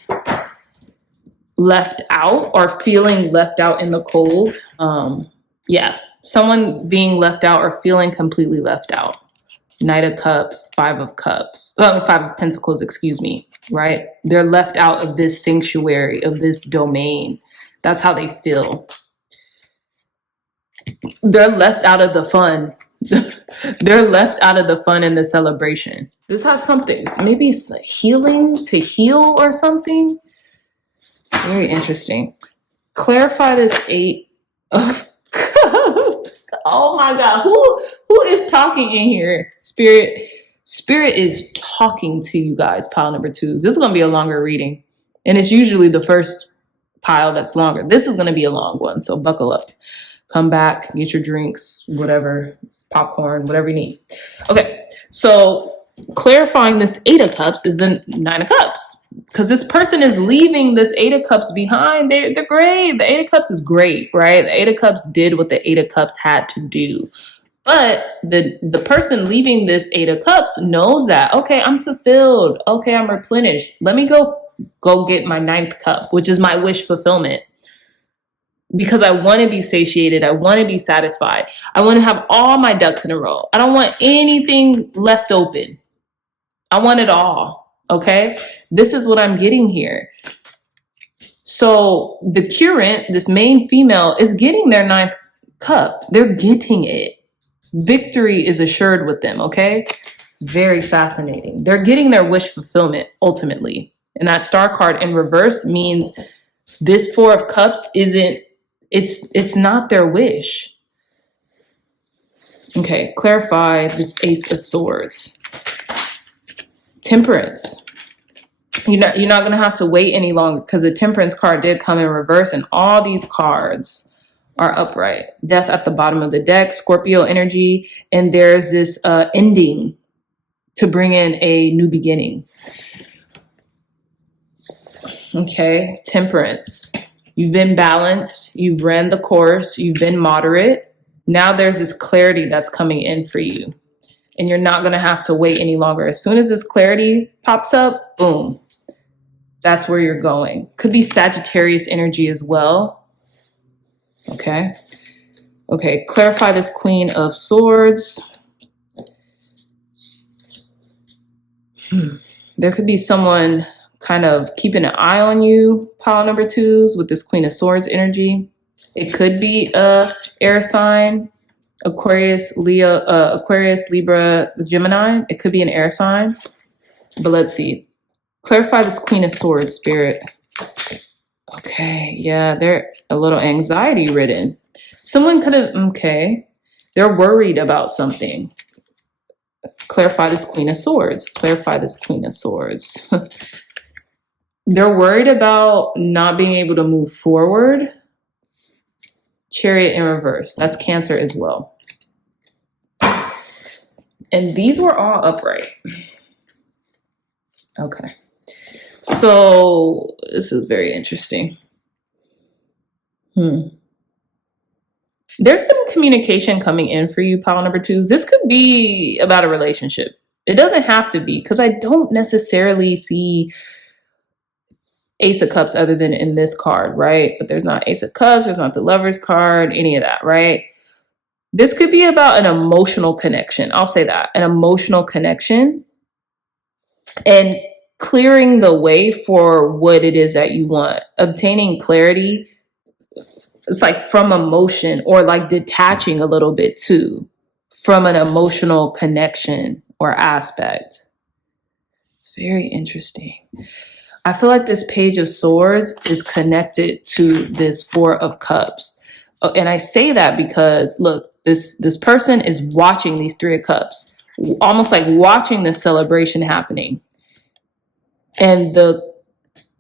left out or feeling left out in the cold. Yeah, someone being left out or feeling completely left out. Knight of Cups, Five of Cups, Five of Pentacles, excuse me, right? They're left out of this sanctuary, of this domain. That's how they feel. They're left out of the fun. They're left out of the fun and the celebration. This has something, maybe it's like healing, to heal or something. Very interesting. Clarify this Eight of Cups. Oh my God. Who is talking in here? Spirit is talking to you guys, pile number 2s. This is going to be a longer reading. And it's usually the first pile that's longer. This is going to be a long one. So buckle up. Come back, get your drinks, whatever, popcorn, whatever you need. Okay. So clarifying this Eight of Cups is the Nine of Cups. Because this person is leaving this Eight of Cups behind. They're great. The Eight of Cups is great, right? The Eight of Cups did what the Eight of Cups had to do. But the person leaving this Eight of Cups knows that, okay, I'm fulfilled. Okay, I'm replenished. Let me go get my 9th cup, which is my wish fulfillment. Because I want to be satiated. I want to be satisfied. I want to have all my ducks in a row. I don't want anything left open. I want it all. Okay? This is what I'm getting here. So the current, this main female, is getting their 9th cup. They're getting it. Victory is assured with them, okay? It's very fascinating. They're getting their wish fulfillment, ultimately. And that Star card in reverse means this Four of Cups isn't, it's not their wish. Okay, clarify this Ace of Swords. Temperance. You're not going to have to wait any longer because the Temperance card did come in reverse and all these cards are upright. Death at the bottom of the deck, Scorpio energy, and there's this ending to bring in a new beginning. Okay, Temperance. You've been balanced, you've ran the course, you've been moderate. Now there's this clarity that's coming in for you. And you're not gonna have to wait any longer. As soon as this clarity pops up, boom, that's where you're going. Could be Sagittarius energy as well. Okay. Okay, clarify this Queen of Swords. There could be someone kind of keeping an eye on you, pile number 2s, with this Queen of Swords energy. It could be a air sign, Aquarius, Leo, Aquarius, Libra, Gemini. It could be an air sign. But let's see. Clarify this Queen of Swords, Spirit. Okay, yeah, they're a little anxiety ridden. Someone could have, okay, they're worried about something. Clarify this Queen of Swords. Clarify this Queen of Swords. They're worried about not being able to move forward. Chariot in reverse. That's Cancer as well. And these were all upright. Okay. So this is very interesting. There's some communication coming in for you, pile number 2s. This could be about a relationship. It doesn't have to be, because I don't necessarily see Ace of Cups other than in this card, right? But there's not Ace of Cups, there's not the Lover's card, any of that, right? This could be about an emotional connection. I'll say that, an emotional connection, and clearing the way for what it is that you want, obtaining clarity. It's like from emotion, or like detaching a little bit too from an emotional connection or aspect. It's very interesting. I feel like this Page of Swords is connected to this Four of Cups. And I say that because, look, this person is watching these Three of Cups, almost like watching this celebration happening. And the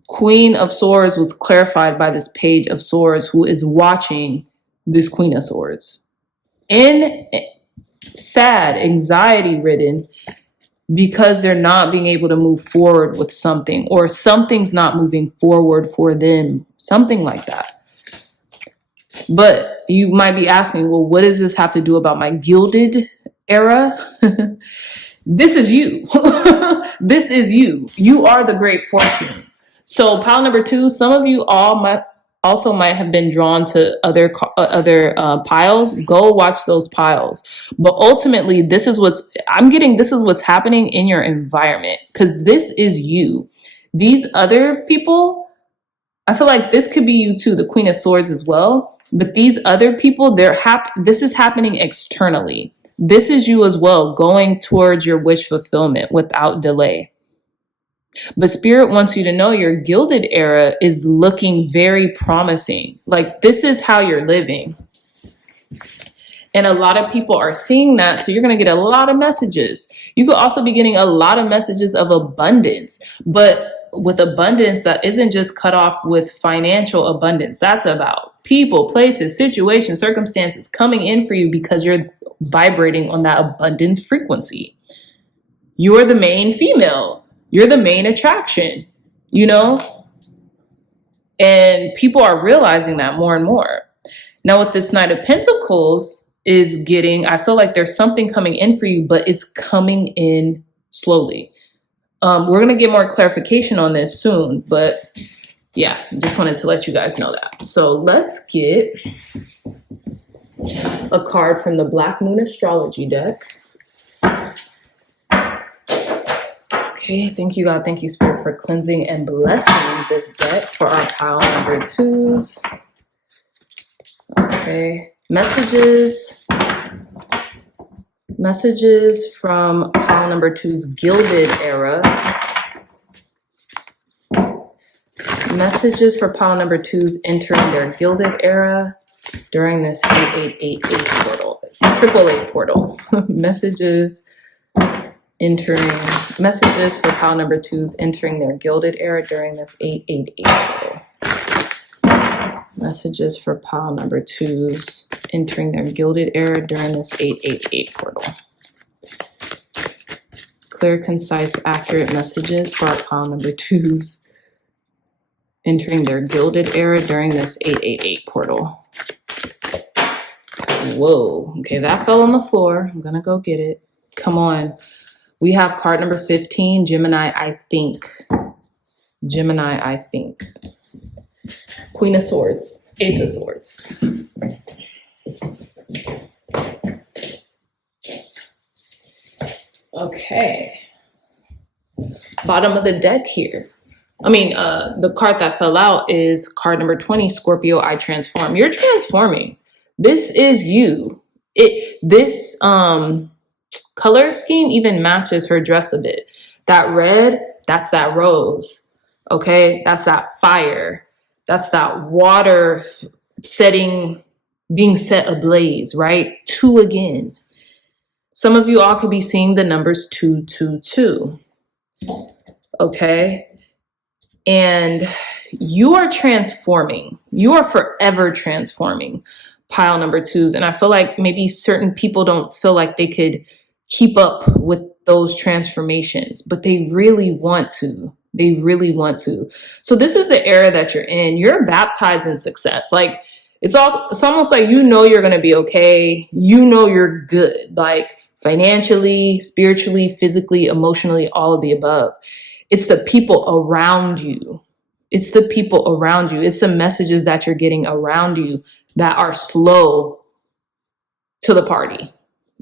Queen of Swords was clarified by this Page of Swords, who is watching this Queen of Swords. In sad, anxiety-ridden, because they're not being able to move forward with something, or something's not moving forward for them, something like that. But you might be asking, well, what does this have to do about my Gilded era? This is you. This is you. You are the Great Fortune. So pile number 2, some of you all might have been drawn to other piles. Go watch those piles. But ultimately, this is what's happening in your environment, because this is you. These other people, I feel like this could be you too, the Queen of Swords as well. But these other people, this is happening externally. This is you as well, going towards your wish fulfillment without delay. But Spirit wants you to know your Gilded era is looking very promising. Like, this is how you're living. And a lot of people are seeing that. So you're going to get a lot of messages. You could also be getting a lot of messages of abundance, but with abundance that isn't just cut off with financial abundance. That's about people, places, situations, circumstances coming in for you because you're vibrating on that abundance frequency. You're the main female. You're the main attraction, you know? And people are realizing that more and more. Now with this Knight of Pentacles is getting, I feel like there's something coming in for you, but it's coming in slowly. We're going to get more clarification on this soon, but yeah, just wanted to let you guys know that. So let's get a card from the Black Moon Astrology deck. Okay, thank you, God. Thank you, Spirit, for cleansing and blessing this deck for our pile number 2s. Okay, messages from pile number 2's Gilded era. Messages for pile number 2's entering their Gilded era during this 8888 portal. It's 888 portal. Messages for pile number 2's entering their Gilded era during this 888 portal. Messages for pile number 2's entering their Gilded era during this 888 portal. Clear, concise, accurate messages for our pile number 2's entering their Gilded era during this 888 portal. Whoa. Okay, that fell on the floor. I'm gonna go get it. Come on. We have card number 15, Gemini, I think. Gemini, I think. Queen of Swords, Ace of Swords. Okay. bottom of the deck here. The card that fell out is card number 20, Scorpio, I transform. You're transforming. This is you. This color scheme even matches her dress a bit. That red, that's that rose. Okay, that's that fire. That's that water being set ablaze, right? 2 again. Some of you all could be seeing the numbers 222. Okay. And you are transforming. You are forever transforming, pile number 2s. And I feel like maybe certain people don't feel like they could keep up with those transformations, but they really want to. They really want to. So this is the era that you're in. You're baptized in success. Like it's almost like you're going to be okay. You're good. Like financially, spiritually, physically, emotionally, all of the above. It's the people around you. It's the people around you. It's the messages that you're getting around you that are slow to the party,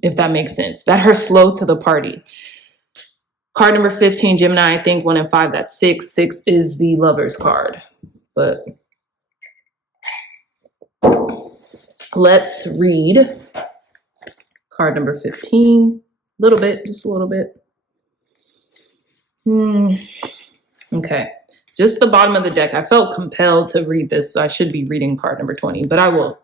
if that makes sense, that are slow to the party. Card number 15, Gemini, I think 1 and 5, that's 6. 6 is the Lover's card. But let's read card number 15. Just a little bit. Okay. Just the bottom of the deck. I felt compelled to read this. I should be reading card number 20, but I will.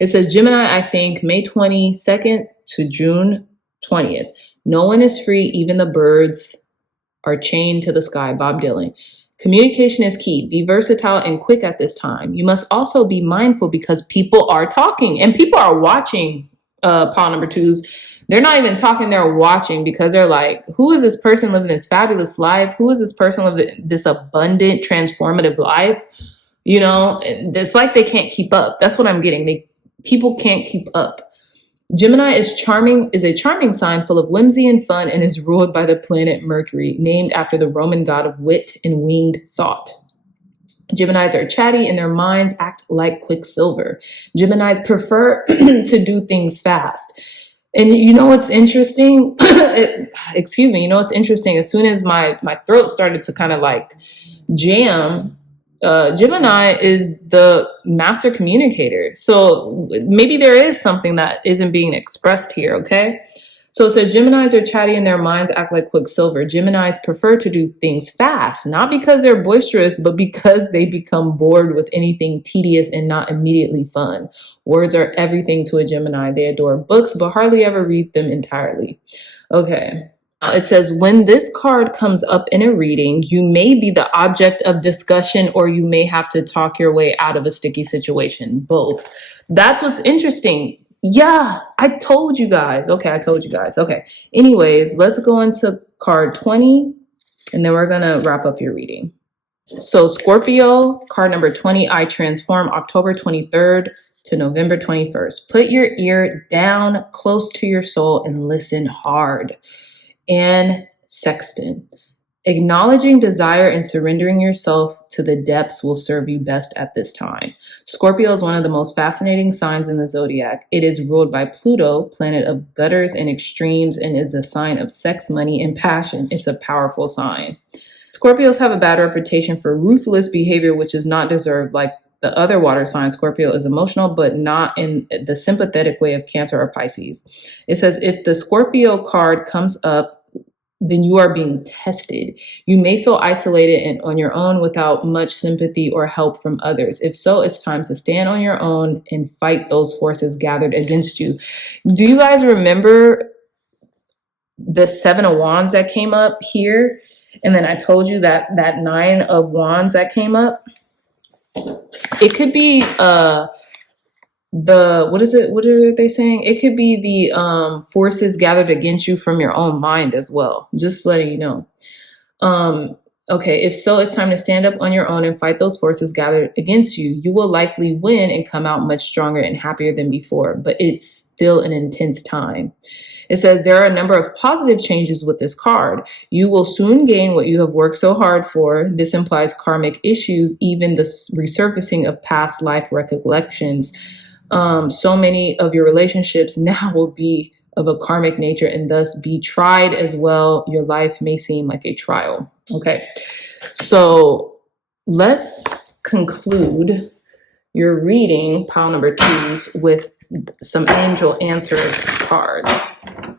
It says, Gemini, I think May 22nd to June 20th. No one is free. Even the birds are chained to the sky. Bob Dylan. Communication is key. Be versatile and quick at this time. You must also be mindful because people are talking and people are watching, pile number 2s. They're not even talking, they're watching because they're like, who is this person living this fabulous life? Who is this person living this abundant, transformative life? It's like they can't keep up. That's what I'm getting. People can't keep up. Gemini is a charming sign full of whimsy and fun and is ruled by the planet Mercury, named after the Roman god of wit and winged thought. Geminis are chatty and their minds act like quicksilver. Geminis prefer to do things fast. And what's interesting? What's interesting? As soon as my throat started to kind of like jam, Gemini is the master communicator. So maybe there is something that isn't being expressed here, okay? So it says Geminis are chatty and their minds act like quicksilver. Geminis prefer to do things fast, not because they're boisterous, but because they become bored with anything tedious and not immediately fun. Words are everything to a Gemini. They adore books, but hardly ever read them entirely. Okay. It says, when this card comes up in a reading, you may be the object of discussion or you may have to talk your way out of a sticky situation. Both. That's what's interesting. Yeah, I told you guys. Okay, I told you guys. Okay. Anyways, let's go into card 20 and then we're going to wrap up your reading. So Scorpio, card number 20, I transform, October 23rd to November 21st. Put your ear down close to your soul and listen hard. And Sexton. Acknowledging desire and surrendering yourself to the depths will serve you best at this time. Scorpio is one of the most fascinating signs in the zodiac. It is ruled by Pluto, planet of gutters and extremes, and is a sign of sex, money, and passion. It's a powerful sign. Scorpios have a bad reputation for ruthless behavior, which is not deserved. Like the other water signs, Scorpio is emotional, but not in the sympathetic way of Cancer or Pisces. It says, if the Scorpio card comes up, then you are being tested. You may feel isolated and on your own without much sympathy or help from others. If so, it's time to stand on your own and fight those forces gathered against you. Do you guys remember the 7 of Wands that came up here? And then I told you that 9 of Wands that came up. It could be what are they saying? It could be the forces gathered against you from your own mind as well. Just letting you know. Okay, if so, it's time to stand up on your own and fight those forces gathered against you. You will likely win and come out much stronger and happier than before, but it's still an intense time. It says there are a number of positive changes with this card. You will soon gain what you have worked so hard for. This implies karmic issues, even the resurfacing of past life recollections. So many of your relationships now will be of a karmic nature and thus be tried as well. Your life may seem like a trial. Okay, so let's conclude your reading, pile number 2s, with some angel answer cards.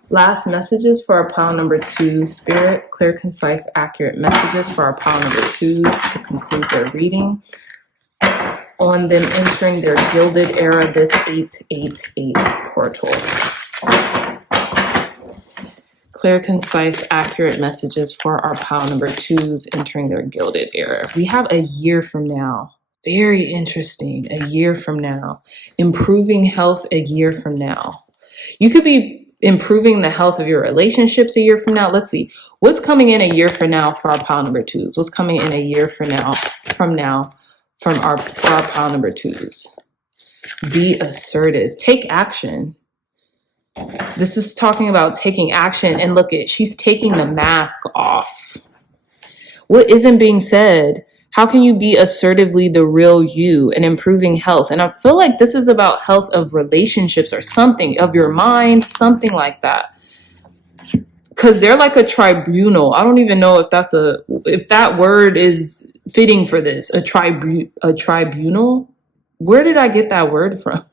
Last messages for our pile number 2, Spirit, clear, concise, accurate messages for our pile number 2s to conclude their reading on them entering their gilded era, this 888 portal. Clear, concise, accurate messages for our pile number 2s entering their gilded era. We have a year from now. Very interesting. A year from now. Improving health a year from now. You could be improving the health of your relationships a year from now. Let's see. What's coming in a year from now for our pile number 2s? What's coming in a year from now from our pile number 2s? Be assertive. Take action. This is talking about taking action. And look, she's taking the mask off. What isn't being said? How can you be assertively the real you and improving health? And I feel like this is about health of relationships or something, of your mind, something like that. Because they're like a tribunal. I don't even know if that word is fitting for this. A tribunal? Where did I get that word from?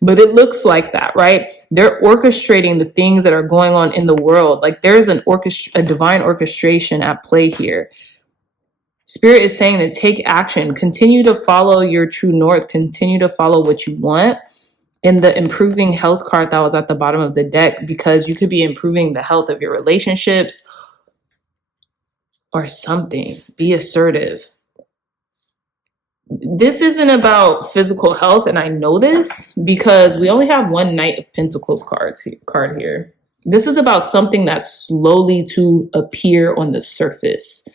But it looks like that, right? They're orchestrating the things that are going on in the world. Like there's a divine orchestration at play here. Spirit is saying to take action, continue to follow your true north, continue to follow what you want. In the improving health card that was at the bottom of the deck, because you could be improving the health of your relationships or something. Be assertive. This isn't about physical health, and I know this because we only have one Knight of Pentacles card here. This is about something that's slowly to appear on the surface.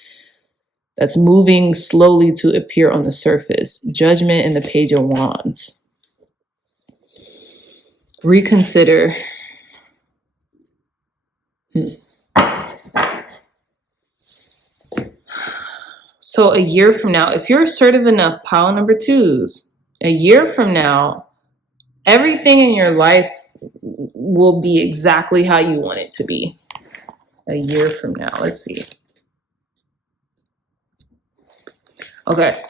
That's moving slowly to appear on the surface. Judgment and the Page of Wands. Reconsider. So a year from now, if you're assertive enough, pile number 2s, a year from now, everything in your life will be exactly how you want it to be. A year from now, let's see. Okay,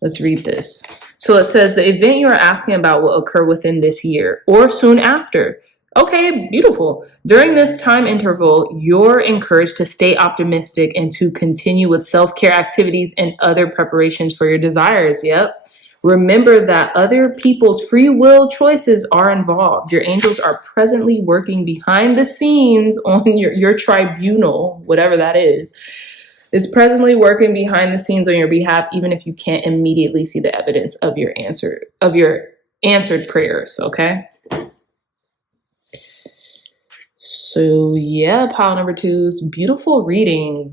let's read this. So it says the event you are asking about will occur within this year or soon after. Okay, beautiful. During this time interval, you're encouraged to stay optimistic and to continue with self-care activities and other preparations for your desires. Yep. Remember that other people's free will choices are involved. Your angels are presently working behind the scenes on your tribunal, whatever that is presently working behind the scenes on your behalf, even if you can't immediately see the evidence of your answered prayers. Okay. So yeah, pile number 2s, beautiful reading.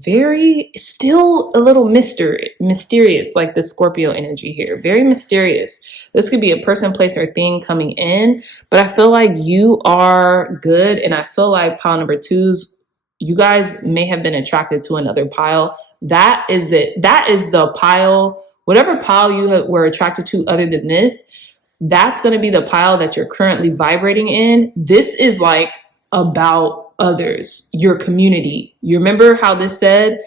Still a little mysterious, like the Scorpio energy here. Very mysterious. This could be a person, place, or thing coming in, but I feel like you are good. And I feel like pile number 2s, you guys may have been attracted to another pile. That is the pile, whatever pile you were attracted to other than this, that's going to be the pile that you're currently vibrating in. This is like about others, your community. You remember how this said,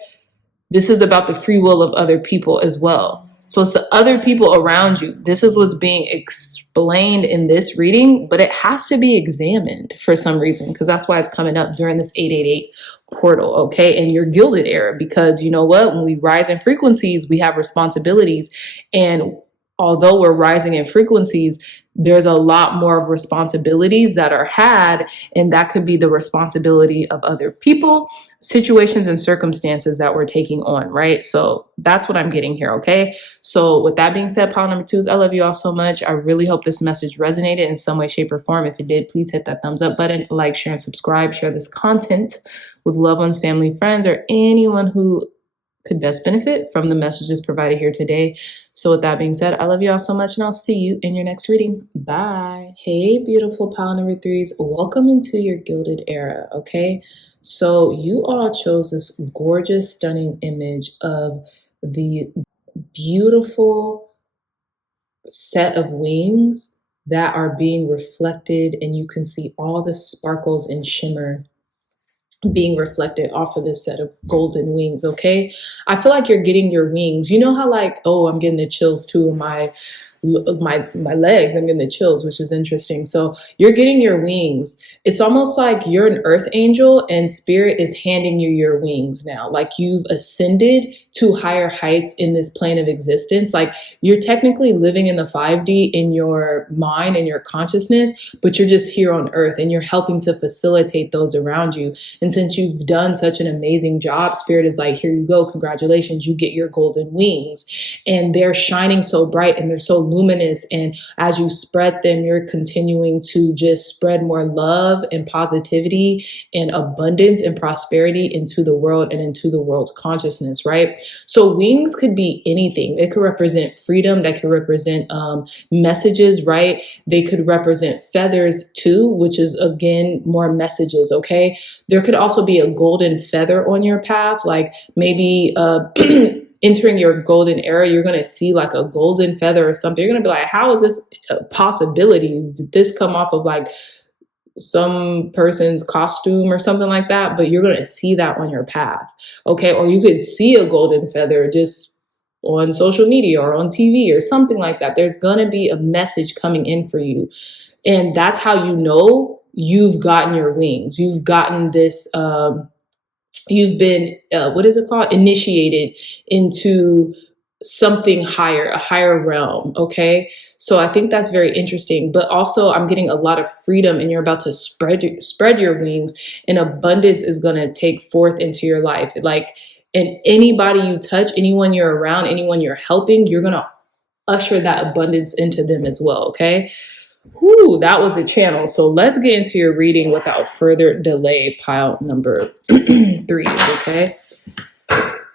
this is about the free will of other people as well. So it's the other people around you. This is what's being explained in this reading, but it has to be examined for some reason, because that's why it's coming up during this 888 portal, okay? And your gilded era, because you know what? When we rise in frequencies, we have responsibilities. And although we're rising in frequencies, there's a lot more of responsibilities that are had, and that could be the responsibility of other people, situations, and circumstances that we're taking on, right? So that's what I'm getting here, okay? So with that being said, pile number 2s, I love you all so much. I really hope this message resonated in some way, shape, or form. If it did, please hit that thumbs up button, like, share, and subscribe. Share this content with loved ones, family, friends, or anyone who could best benefit from the messages provided here today. So with that being said, I love you all so much, and I'll see you in your next reading. Bye. Hey, beautiful pile number 3s. Welcome into your gilded era, okay? So you all chose this gorgeous, stunning image of the beautiful set of wings that are being reflected, and you can see all the sparkles and shimmer being reflected off of this set of golden wings. Okay, I feel like you're getting your wings. You know how, like, oh, I'm getting the chills too in my legs. I'm getting the chills, which is interesting. So you're getting your wings. It's almost like you're an earth angel and spirit is handing you your wings now. Like you've ascended to higher heights in this plane of existence. Like you're technically living in the 5D in your mind and your consciousness, but you're just here on earth and you're helping to facilitate those around you. And since you've done such an amazing job, spirit is like, here you go, congratulations, you get your golden wings. And they're shining so bright and they're so luminous. And as you spread them, you're continuing to just spread more love and positivity and abundance and prosperity into the world and into the world's consciousness, right? So wings could be anything. It could represent freedom. That could represent messages, right? They could represent feathers too, which is, again, more messages, okay? There could also be a golden feather on your path, like maybe entering your golden era, you're going to see like a golden feather or something. You're going to be like, how is this a possibility? Did this come off of like some person's costume or something like that? But you're going to see that on your path. Okay. Or you could see a golden feather just on social media or on TV or something like that. There's going to be a message coming in for you. And that's how you know you've gotten your wings. You've gotten this, you've been, what is it called? Initiated into something higher, a higher realm. Okay. So I think that's very interesting, but also I'm getting a lot of freedom and you're about to spread your wings, and abundance is going to take forth into your life. Like, and anybody you touch, anyone you're around, anyone you're helping, you're going to usher that abundance into them as well. Okay. Whew, that was a channel. So let's get into your reading without further delay, pile number 3, okay?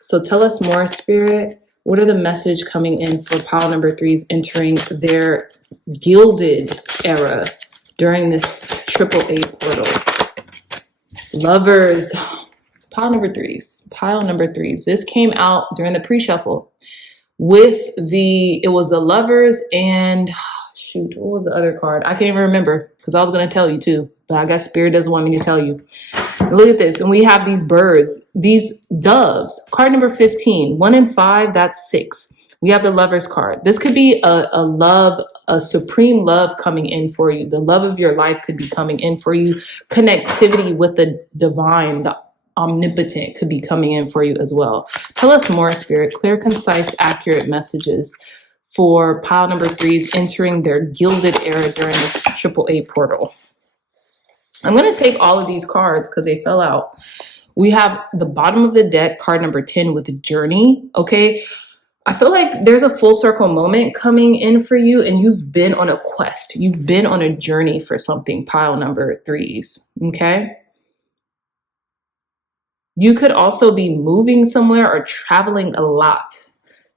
So tell us more, Spirit. What are the message coming in for pile number 3s entering their gilded era during this AAA portal? Lovers, pile number 3s. This came out during the pre-shuffle with it was the Lovers and... shoot, what was the other card? I can't even remember because I was going to tell you too, but I guess Spirit doesn't want me to tell you. And look at this. And we have these birds, these doves. Card number 15, 1 and 5, that's 6. We have the Lovers card. This could be a love, a supreme love coming in for you. The love of your life could be coming in for you. Connectivity with the divine, the omnipotent could be coming in for you as well. Tell us more, Spirit. Clear, concise, accurate messages for pile number 3s entering their gilded era during this AAA portal. I'm going to take all of these cards because they fell out. We have the bottom of the deck, card number 10 with Journey. Okay. I feel like there's a full circle moment coming in for you and you've been on a quest. You've been on a journey for something, pile number 3s. Okay. You could also be moving somewhere or traveling a lot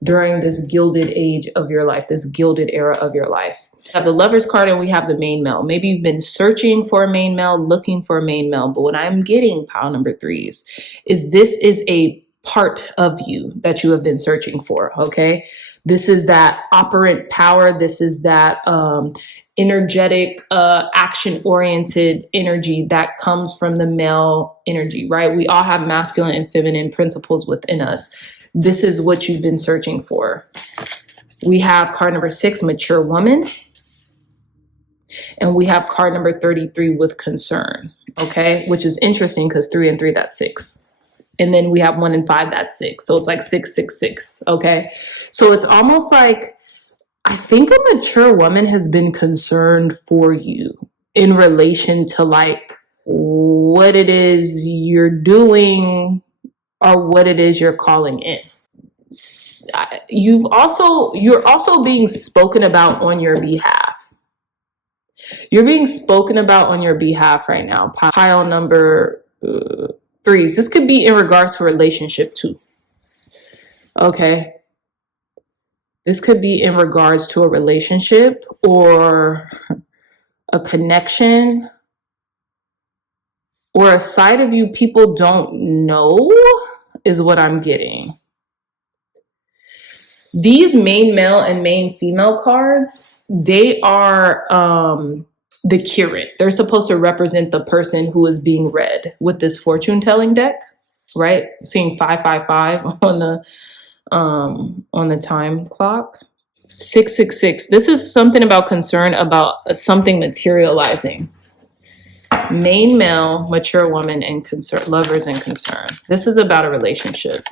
during this gilded age of your life, this gilded era of your life. We have the Lovers card and we have the main male. Maybe you've been searching for a main male, looking for a main male, but what I'm getting, pile number 3s, is this is a part of you that you have been searching for, okay? This is that operant power. This is that energetic, action-oriented energy that comes from the male energy, right? We all have masculine and feminine principles within us. This is what you've been searching for. We have card number 6, mature woman. And we have card number 33 with concern, okay? Which is interesting because 3 and 3, that's 6. And then we have 1 and 5, that's 6. So it's like 6, 6, 6, okay? So it's almost like, I think a mature woman has been concerned for you in relation to like what it is you're doing or what it is you're calling in. You're also being spoken about on your behalf. You're being spoken about on your behalf right now. Pile number 3s. This could be in regards to a relationship too. Okay. This could be in regards to a relationship or a connection or a side of you people don't know is what I'm getting. These main male and main female cards, They are the curate. They're supposed to represent the person who is being read with this fortune telling deck, right? Seeing 555 on the time clock. 666. This is something about concern about something materializing. Main male, mature woman, and concern, lovers and concern. This is about a relationship.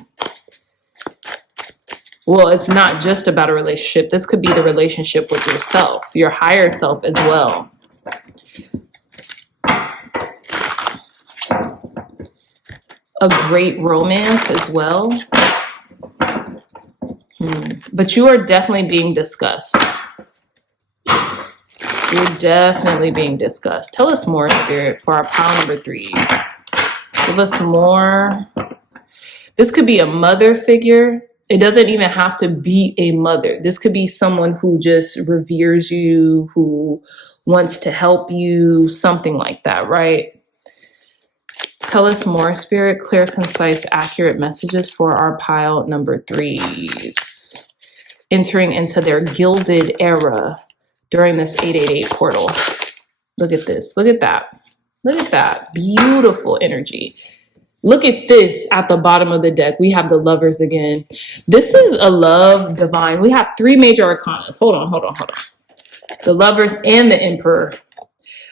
Well, it's not just about a relationship. This could be the relationship with yourself, your higher self as well. A great romance as well. But you are definitely being discussed. You're definitely being discussed. Tell us more, Spirit, for our pile number 3s. Give us more. This could be a mother figure. It doesn't even have to be a mother. This could be someone who just reveres you, who wants to help you, something like that, right? Tell us more, Spirit. Clear, concise, accurate messages for our pile number 3s. Entering into their gilded era during this 888 portal. Look at this. Look at that. Look at that. Beautiful energy. Look at this at the bottom of the deck. We have the lovers again. This is a love divine. We have 3 major arcanas. Hold on. The lovers and the emperor.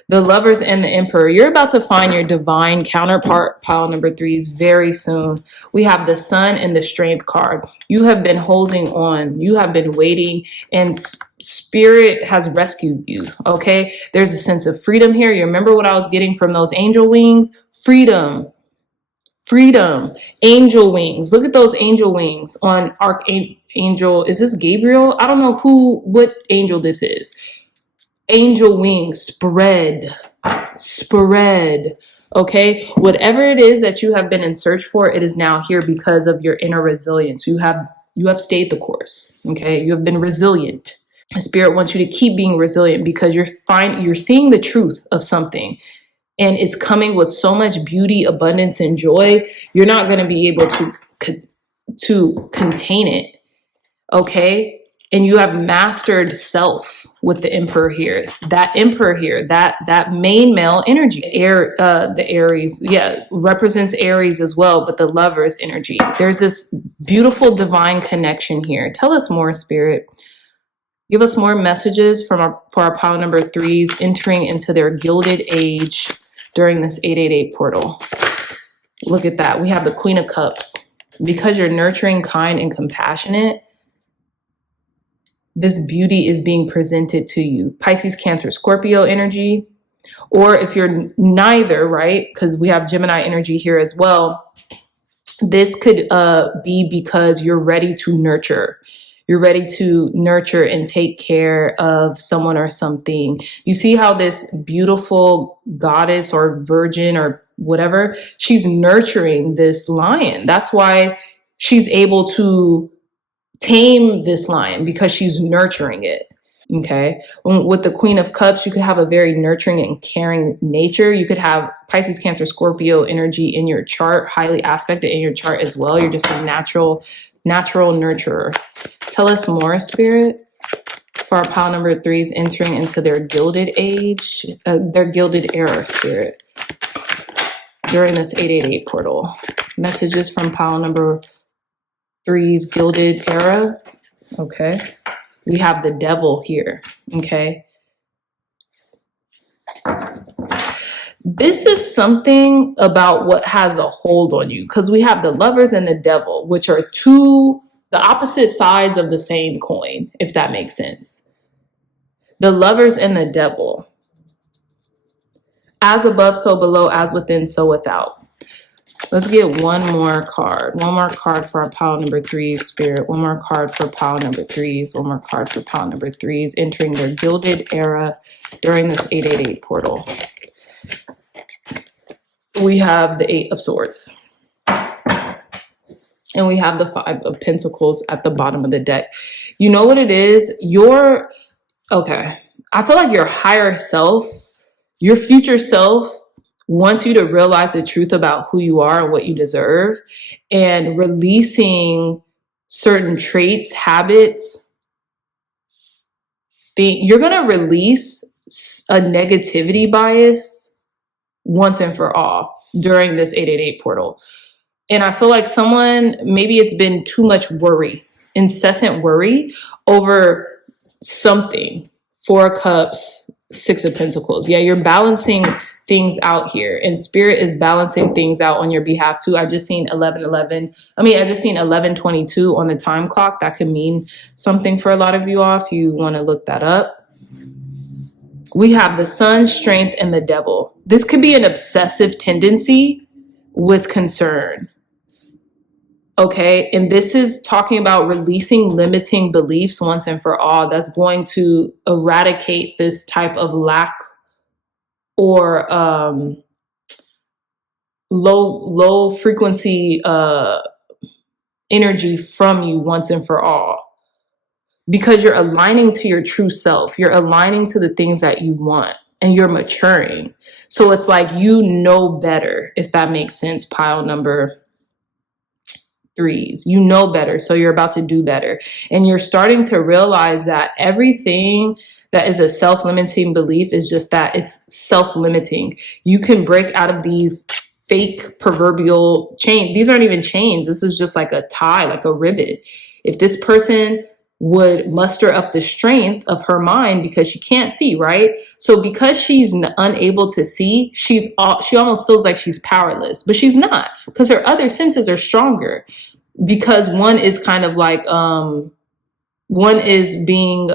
The lovers and the emperor. You're about to find your divine counterpart, pile number 3s, very soon. We have the sun and the strength card. You have been holding on. You have been waiting, and spirit has rescued you, okay? There's a sense of freedom here. You remember what I was getting from those angel wings? Freedom. Angel wings. Look at those angel wings on Archangel. Is this Gabriel? I don't know what angel this is. Angel wings, spread. Okay, whatever it is that you have been in search for, it is now here because of your inner resilience. You have stayed the course. Okay, you have been resilient. Spirit wants you to keep being resilient because you're seeing the truth of something, and it's coming with so much beauty, abundance, and joy. You're not going to be able to contain it. Okay. And you have mastered self with the emperor here. That emperor here, that main male energy, the Aries, represents Aries as well, but the lover's energy. There's this beautiful divine connection here. Tell us more, Spirit. Give us more messages for our pile number 3s entering into their gilded age during this 888 portal. Look at that. We have the Queen of Cups. Because you're nurturing, kind, and compassionate, this beauty is being presented to you. Pisces, Cancer, Scorpio energy. Or if you're neither, right? Because we have Gemini energy here as well. This could be because you're ready to nurture. You're ready to nurture and take care of someone or something. You see how this beautiful goddess or virgin or whatever, she's nurturing this lion. That's why she's able to tame this lion, because she's nurturing it. Okay. With the Queen of Cups, you could have a very nurturing and caring nature. You could have Pisces, Cancer, Scorpio energy in your chart, highly aspected in your chart as well. You're just a natural nurturer. Tell us more, Spirit, for our pile number 3s entering into their gilded age, their gilded era, Spirit, during this 888 portal. Messages from pile number 3's gilded era. Okay. We have the devil here. Okay. This is something about what has a hold on you, because we have the lovers and the devil, which are the opposite sides of the same coin, if that makes sense. The lovers and the devil. As above, so below, as within, so without. Let's get one more card. One more card for our pile number 3s, Spirit. One more card for pile number 3s. One more card for pile number 3s entering their gilded era during this 888 portal. We have the 8 of Swords. And we have the 5 of Pentacles at the bottom of the deck. You know what it is? Okay. I feel like your higher self, your future self, wants you to realize the truth about who you are and what you deserve, and releasing certain traits, habits, you're going to release a negativity bias once and for all during this 888 portal. And I feel like maybe it's been too much worry, incessant worry over something. 4 of Cups, 6 of Pentacles. Yeah, you're balancing things out here, and Spirit is balancing things out on your behalf too. I just seen 11:22 on the time clock. That could mean something for a lot of you all if you want to look that up. We have the Sun, Strength, and the Devil. This could be an obsessive tendency with concern. Okay, and this is talking about releasing limiting beliefs once and for all. That's going to eradicate this type of lack or low frequency energy from you once and for all, because you're aligning to your true self. You're aligning to the things that you want, and you're maturing. So it's like, you know better, if that makes sense. Pile number 3s, you know better, so you're about to do better, and you're starting to realize that everything that is a self-limiting belief is just that. It's self-limiting. You can break out of these fake proverbial chains. These aren't even chains. This is just like a tie, like a ribbon. If this person would muster up the strength of her mind, because she can't see, right? So because she's unable to see, she almost feels like she's powerless, but she's not, because her other senses are stronger, because one is kind of like, one is being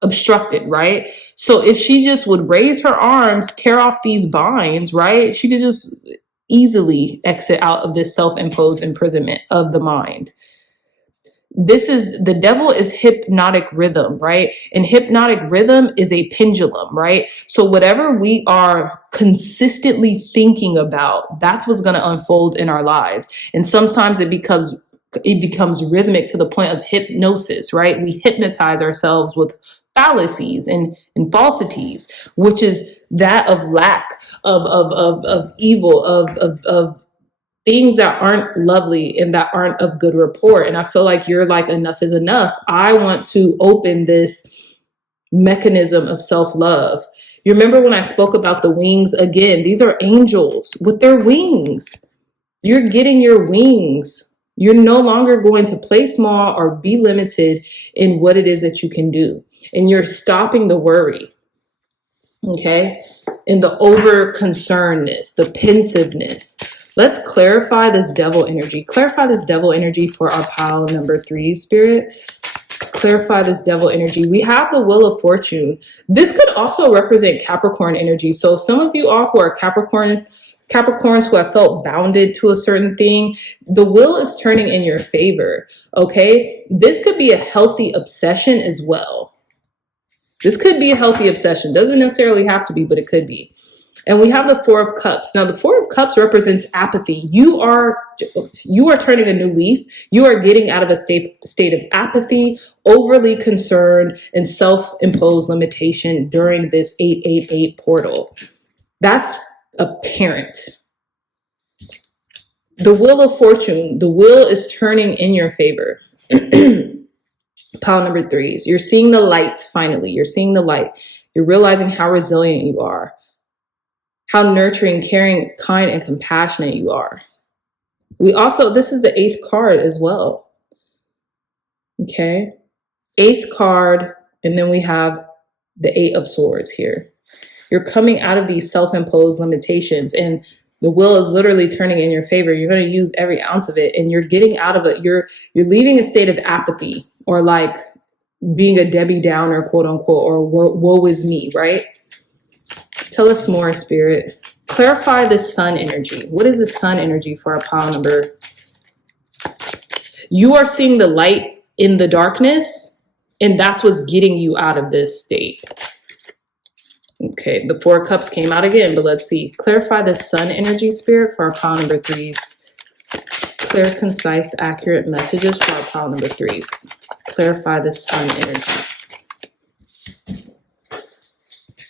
obstructed, right? So if she just would raise her arms, tear off these binds, right? She could just easily exit out of this self-imposed imprisonment of the mind. The devil is hypnotic rhythm, right? And hypnotic rhythm is a pendulum, right? So whatever we are consistently thinking about, that's what's going to unfold in our lives. And sometimes it becomes rhythmic to the point of hypnosis, right? We hypnotize ourselves with fallacies and falsities, which is that of lack, of evil, of things that aren't lovely and that aren't of good report. And I feel like you're like, enough is enough. I want to open this mechanism of self-love. You remember when I spoke about the wings? Again, these are angels with their wings. You're getting your wings. You're no longer going to play small or be limited in what it is that you can do. And you're stopping the worry. Okay? And the over concernedness, the pensiveness. Let's clarify this devil energy. Clarify this devil energy for our pile number 3, Spirit. Clarify this devil energy. We have the Wheel of Fortune. This could also represent Capricorn energy. So some of you all who are Capricorns who have felt bounded to a certain thing, the wheel is turning in your favor. Okay? This could be a healthy obsession as well. This could be a healthy obsession. Doesn't necessarily have to be, but it could be. And we have the 4 of Cups. Now, the 4 of Cups represents apathy. You are turning a new leaf. You are getting out of a state of apathy, overly concerned, and self-imposed limitation during this 888 portal. That's apparent. The Wheel of Fortune. The wheel is turning in your favor. Pile number 3s. You're seeing the light, finally. You're seeing the light. You're realizing how resilient you are. How nurturing, caring, kind, and compassionate you are. This is the 8th card as well. Okay. 8th card, and then we have the 8 of Swords here. You're coming out of these self-imposed limitations, and the wheel is literally turning in your favor. You're going to use every ounce of it, and you're getting out of it. You're leaving a state of apathy, or like being a Debbie Downer, quote unquote, or woe is me, right? Tell us more, Spirit. Clarify the Sun energy. What is the Sun energy for our pile number? You are seeing the light in the darkness, and that's what's getting you out of this state. Okay, the 4 of Cups came out again, but let's see. Clarify the Sun energy, Spirit, for our pile number 3s. Clear, concise, accurate messages for our pile number 3s. Clarify the Sun energy.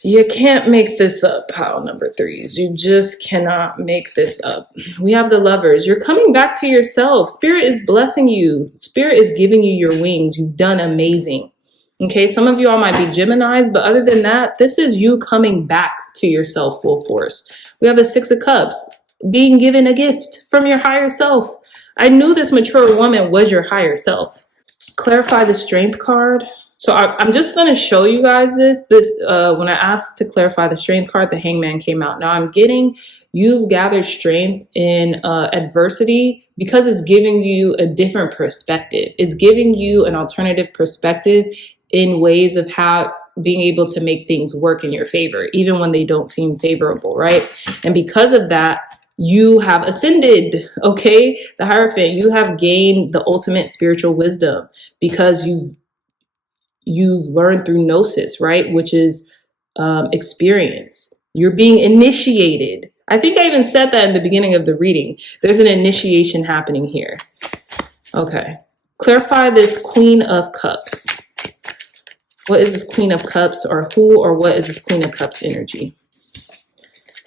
You can't make this up, pile number 3s. You just cannot make this up. We have the Lovers. You're coming back to yourself. Spirit is blessing you. Spirit is giving you your wings. You've done amazing. Okay, some of you all might be Geminis, but other than that, this is you coming back to yourself full force. We have the Six of Cups, being given a gift from your higher self. I knew this mature woman was your higher self. Clarify the Strength card. So I'm just going to show you guys this. When I asked to clarify the Strength card, the Hangman came out. Now I'm getting you've gathered strength in adversity because it's giving you a different perspective. It's giving you an alternative perspective in ways of how being able to make things work in your favor, even when they don't seem favorable, right? And because of that, you have ascended, okay? The Hierophant, you have gained the ultimate spiritual wisdom because you've learned through gnosis, right? Which is experience. You're being initiated. I think I even said that in the beginning of the reading. There's an initiation happening here. Okay. Clarify this Queen of Cups. What is this Queen of Cups, or who or what is this Queen of Cups energy?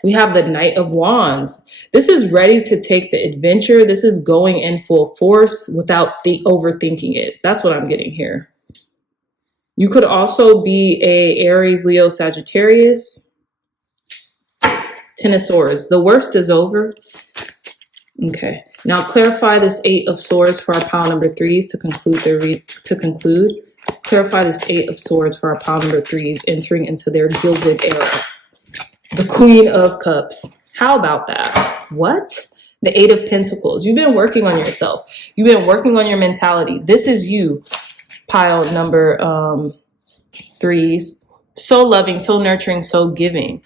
We have the Knight of Wands. This is ready to take the adventure. This is going in full force without overthinking it. That's what I'm getting here. You could also be a Aries, Leo, Sagittarius. Ten of Swords. The worst is over. Okay. Now clarify this Eight of Swords for our pile number threes to conclude. Clarify this Eight of Swords for our pile number threes entering into their Gilded era. The Queen of Cups. How about that? What? The Eight of Pentacles. You've been working on yourself. You've been working on your mentality. This is you. Pile number threes. So loving, so nurturing, so giving.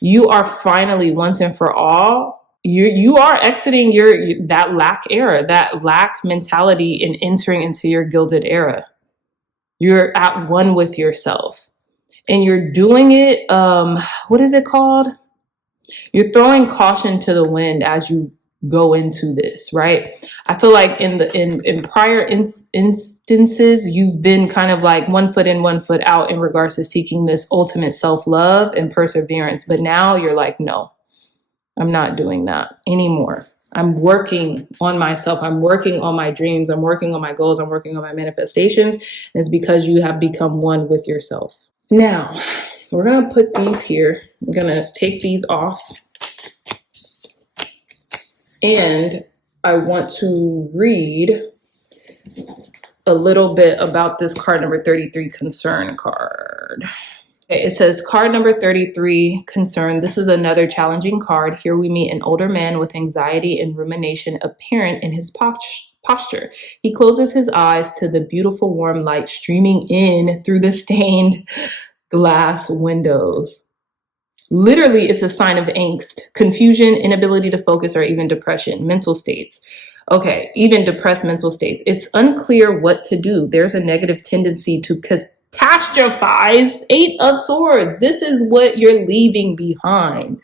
You are finally, once and for all, you are exiting that lack era, that lack mentality, and entering into your Gilded era. You're at one with yourself. And you're doing it, what is it called? You're throwing caution to the wind as you go into this, right? I feel like in prior instances, you've been kind of like 1 foot in, 1 foot out in regards to seeking this ultimate self-love and perseverance. But now you're like, no, I'm not doing that anymore. I'm working on myself. I'm working on my dreams. I'm working on my goals. I'm working on my manifestations. And it's because you have become one with yourself. Now, we're going to put these here. I'm going to take these off. And I want to read a little bit about this card number 33, Concern card. Okay, it says, card number 33, Concern. This is another challenging card. Here we meet an older man with anxiety and rumination apparent in his posture. He closes his eyes to the beautiful warm light streaming in through the stained glass windows. Literally, it's a sign of angst, confusion, inability to focus, or even depression, mental states. Okay, even depressed mental states. It's unclear what to do. There's a negative tendency to catastrophize. Eight of Swords. This is what you're leaving behind.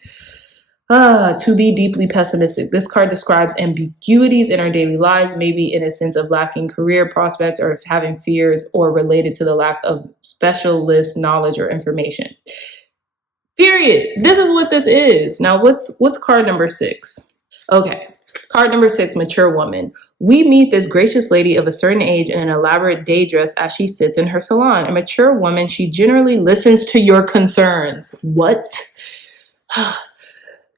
To be deeply pessimistic. This card describes ambiguities in our daily lives, maybe in a sense of lacking career prospects or having fears or related to the lack of specialist knowledge or information. Period. This is what this is. Now, what's card number 6? Okay. Card number 6, Mature Woman. We meet this gracious lady of a certain age in an elaborate day dress as she sits in her salon. A mature woman, she generally listens to your concerns. What?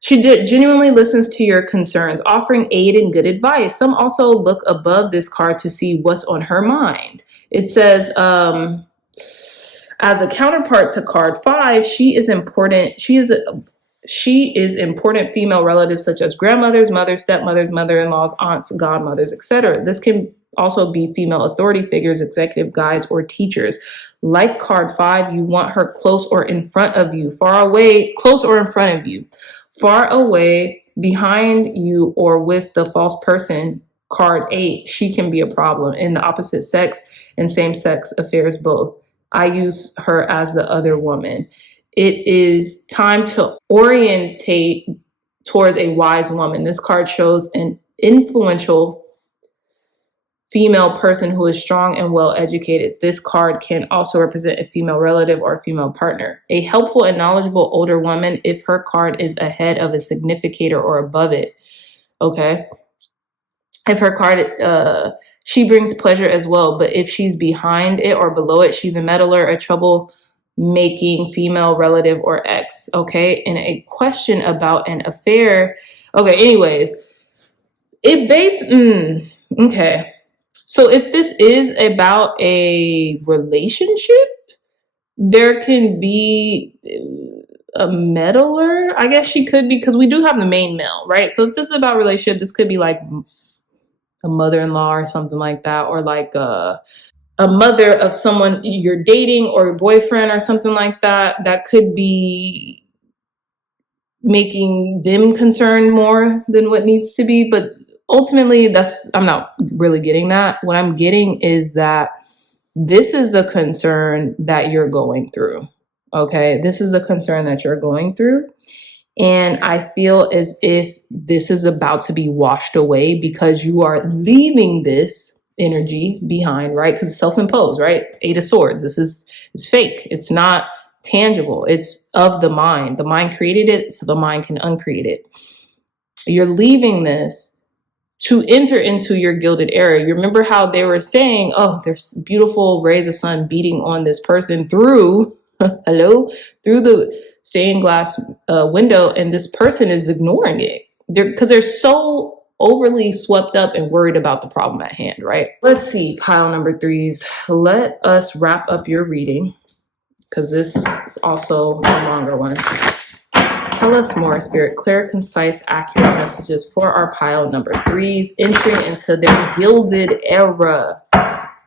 She genuinely listens to your concerns, offering aid and good advice. Some also look above this card to see what's on her mind. It says, as a counterpart to card 5, she is important female relatives such as grandmothers, mothers, stepmothers, mother-in-laws, aunts, godmothers, etc. This can also be female authority figures, executive guides, or teachers. Like card 5, you want her close or in front of you, far away, close or in front of you, far away, behind you, or with the false person. Card 8, she can be a problem in the opposite sex and same-sex affairs both. I use her as the other woman. It is time to orientate towards a wise woman. This card shows an influential female person who is strong and well educated. This card can also represent a female relative or a female partner. A helpful and knowledgeable older woman if her card is ahead of a significator or above it. Okay. If her card she brings pleasure as well. But if she's behind it or below it, she's a meddler, a troublemaking female relative or ex. Okay. And a question about an affair. Okay. Anyways, okay. So if this is about a relationship, there can be a meddler. I guess she could be, because we do have the main male, right? So if this is about relationship, this could be like a mother-in-law or something like that, or like a mother of someone you're dating or your boyfriend or something like that. That could be making them concerned more than what needs to be. But ultimately, I'm not really getting that. What I'm getting is that this is the concern that you're going through. Okay, this is the concern that you're going through. And I feel as if this is about to be washed away because you are leaving this energy behind, right? Because it's self-imposed, right? Eight of Swords. It's fake. It's not tangible. It's of the mind. The mind created it, so the mind can uncreate it. You're leaving this to enter into your gilded era. You remember how they were saying, oh, there's beautiful rays of sun beating on this person through, through the stained glass window, and this person is ignoring it because they're so overly swept up and worried about the problem at hand, right? Let's see, pile number 3s. Let us wrap up your reading, because this is also a longer one. Tell us more, Spirit. Clear, concise, accurate messages for our pile number 3s, entering into their gilded era.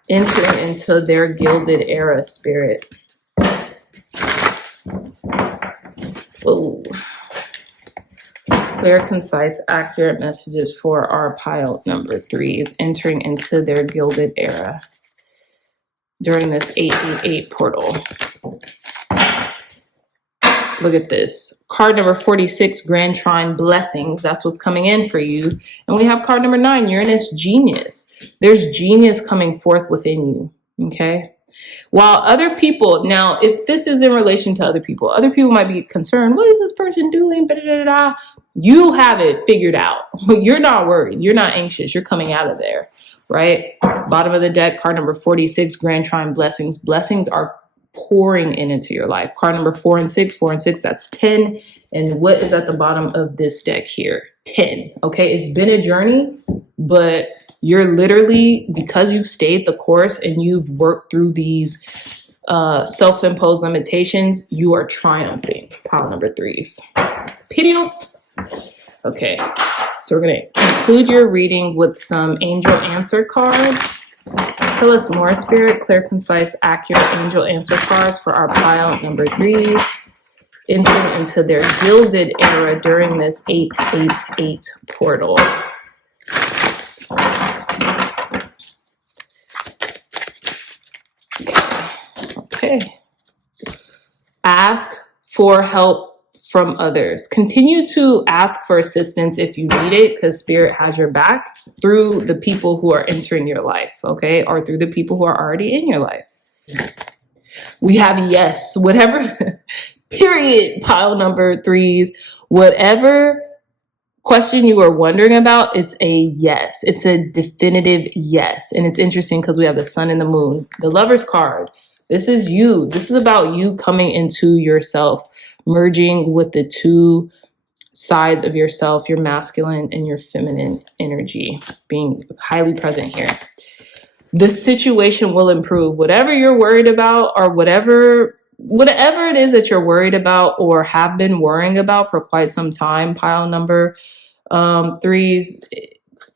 Entering into their gilded era, Spirit. Ooh. Clear, concise, accurate messages for our pile number 3s, entering into their gilded era during this 888 portal. Look at this. Card number 46, Grand Trine Blessings. That's what's coming in for you. And we have card number 9, Uranus Genius. There's genius coming forth within you. Okay. While other people, now, if this is in relation to other people might be concerned. What is this person doing? Da-da-da-da. You have it figured out. You're not worried. You're not anxious. You're coming out of there, right? Bottom of the deck, card number 46, Grand Trine Blessings. Blessings are pouring into your life. Card number 4 and 6, that's 10. And what is at the bottom of this deck here? 10. Okay, it's been a journey, but you're literally, because you've stayed the course and you've worked through these self-imposed limitations, you are triumphing. Pile number 3s. Period. Okay, so we're going to conclude your reading with some angel answer cards. Tell us more, Spirit. Clear, concise, accurate angel answer cards for our pile number 3s, entering into their gilded era during this 888 portal. Okay. Ask for help from others. Continue to ask for assistance if you need it, because Spirit has your back through the people who are entering your life, okay? Or through the people who are already in your life. We have yes, whatever, period, pile number 3s. Whatever question you are wondering about, it's a yes. It's a definitive yes. And it's interesting because we have the sun and the moon. The Lover's card. This is you. This is about you coming into yourself, merging with the two sides of yourself, your masculine and your feminine energy, being highly present here. The situation will improve. Whatever you're worried about, or whatever it is that you're worried about or have been worrying about for quite some time, pile number 3s,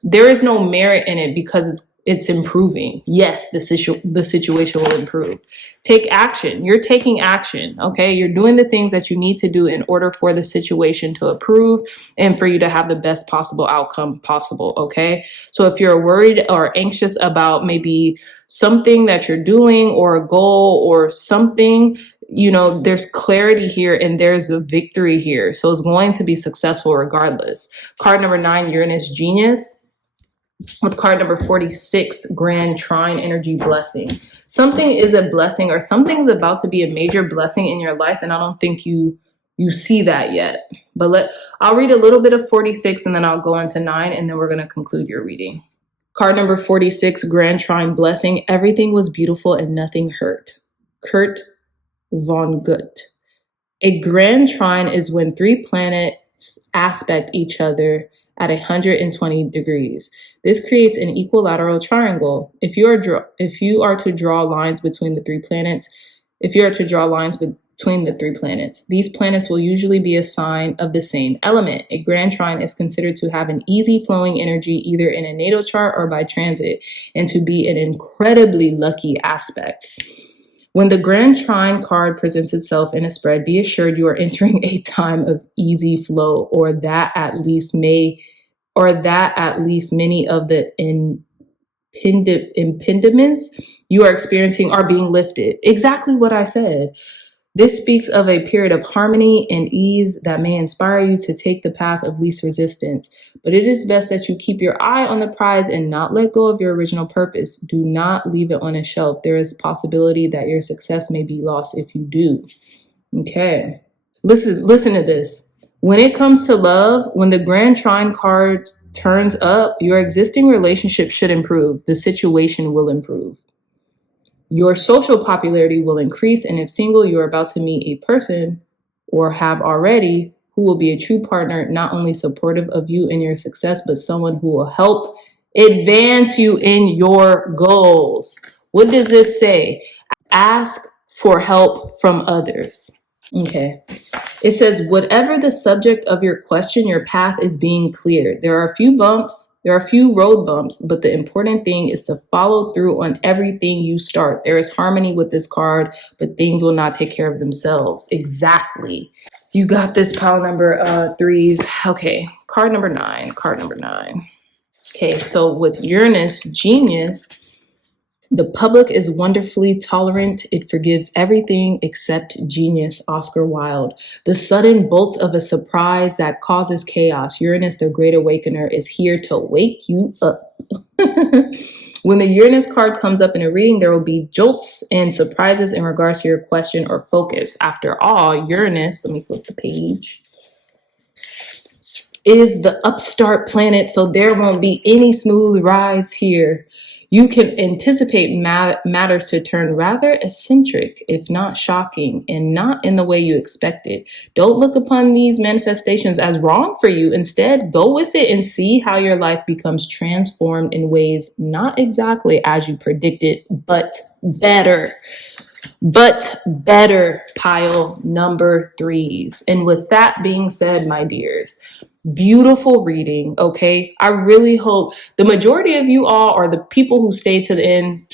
there is no merit in it because it's improving. Yes, the situation will improve. Take action. You're taking action, okay? You're doing the things that you need to do in order for the situation to improve and for you to have the best possible outcome possible, okay? So if you're worried or anxious about maybe something that you're doing or a goal or something, you know, there's clarity here and there's a victory here. So it's going to be successful regardless. Card number 9, Uranus Genius. With card number 46, Grand Trine Energy Blessing. Something is a blessing, or something's about to be a major blessing in your life, and I don't think you see that yet. But I'll read a little bit of 46 and then I'll go into 9, and then we're going to conclude your reading. Card number 46, Grand Trine Blessing. Everything was beautiful and nothing hurt. Kurt von Gut. A grand trine is when three planets aspect each other at 120 degrees. This creates an equilateral triangle. If you are to draw lines between the three planets, these planets will usually be a sign of the same element. A grand trine is considered to have an easy flowing energy either in a natal chart or by transit, and to be an incredibly lucky aspect. When the Grand Trine card presents itself in a spread, be assured you are entering a time of easy flow, or that at least many of the impediments you are experiencing are being lifted. Exactly what I said. This speaks of a period of harmony and ease that may inspire you to take the path of least resistance. But it is best that you keep your eye on the prize and not let go of your original purpose. Do not leave it on a shelf. There is possibility that your success may be lost if you do. Okay. Listen to this. When it comes to love, when the Grand Trine card turns up, your existing relationship should improve. The situation will improve. Your social popularity will increase, and if single, you are about to meet a person, or have already, who will be a true partner, not only supportive of you and your success, but someone who will help advance you in your goals. What does this say? Ask for help from others. Okay. It says, whatever the subject of your question, your path is being cleared. There are a few road bumps, but the important thing is to follow through on everything you start. There is harmony with this card, but things will not take care of themselves. Exactly. You got this, pile number 3s. Okay, card number 9. Okay, so with Uranus Genius, the public is wonderfully tolerant. It forgives everything except genius, Oscar Wilde. The sudden bolt of a surprise that causes chaos. Uranus, the great awakener, is here to wake you up. When the Uranus card comes up in a reading, there will be jolts and surprises in regards to your question or focus. After all, Uranus, let me flip the page, is the upstart planet, so there won't be any smooth rides here. You can anticipate matters to turn rather eccentric, if not shocking, and not in the way you expected. Don't look upon these manifestations as wrong for you. Instead, go with it and see how your life becomes transformed in ways not exactly as you predicted, but better. Pile number 3s. And with that being said, my dears, beautiful reading. Okay, I really hope the majority of you all are the people who stay to the end.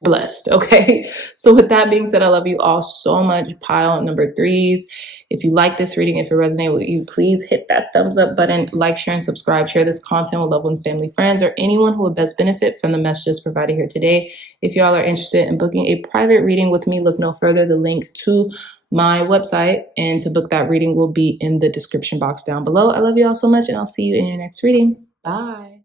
Blessed. Okay, so with that being said, I love you all so much. Pile number 3s. If you like this reading, if it resonated with you, please hit that thumbs up button, like, share, and subscribe. Share this content with loved ones, family, friends, or anyone who would best benefit from the messages provided here today. If y'all are interested in booking a private reading with me, look no further. The link to my website and to book that reading will be in the description box down below. I love you all so much, and I'll see you in your next reading. Bye.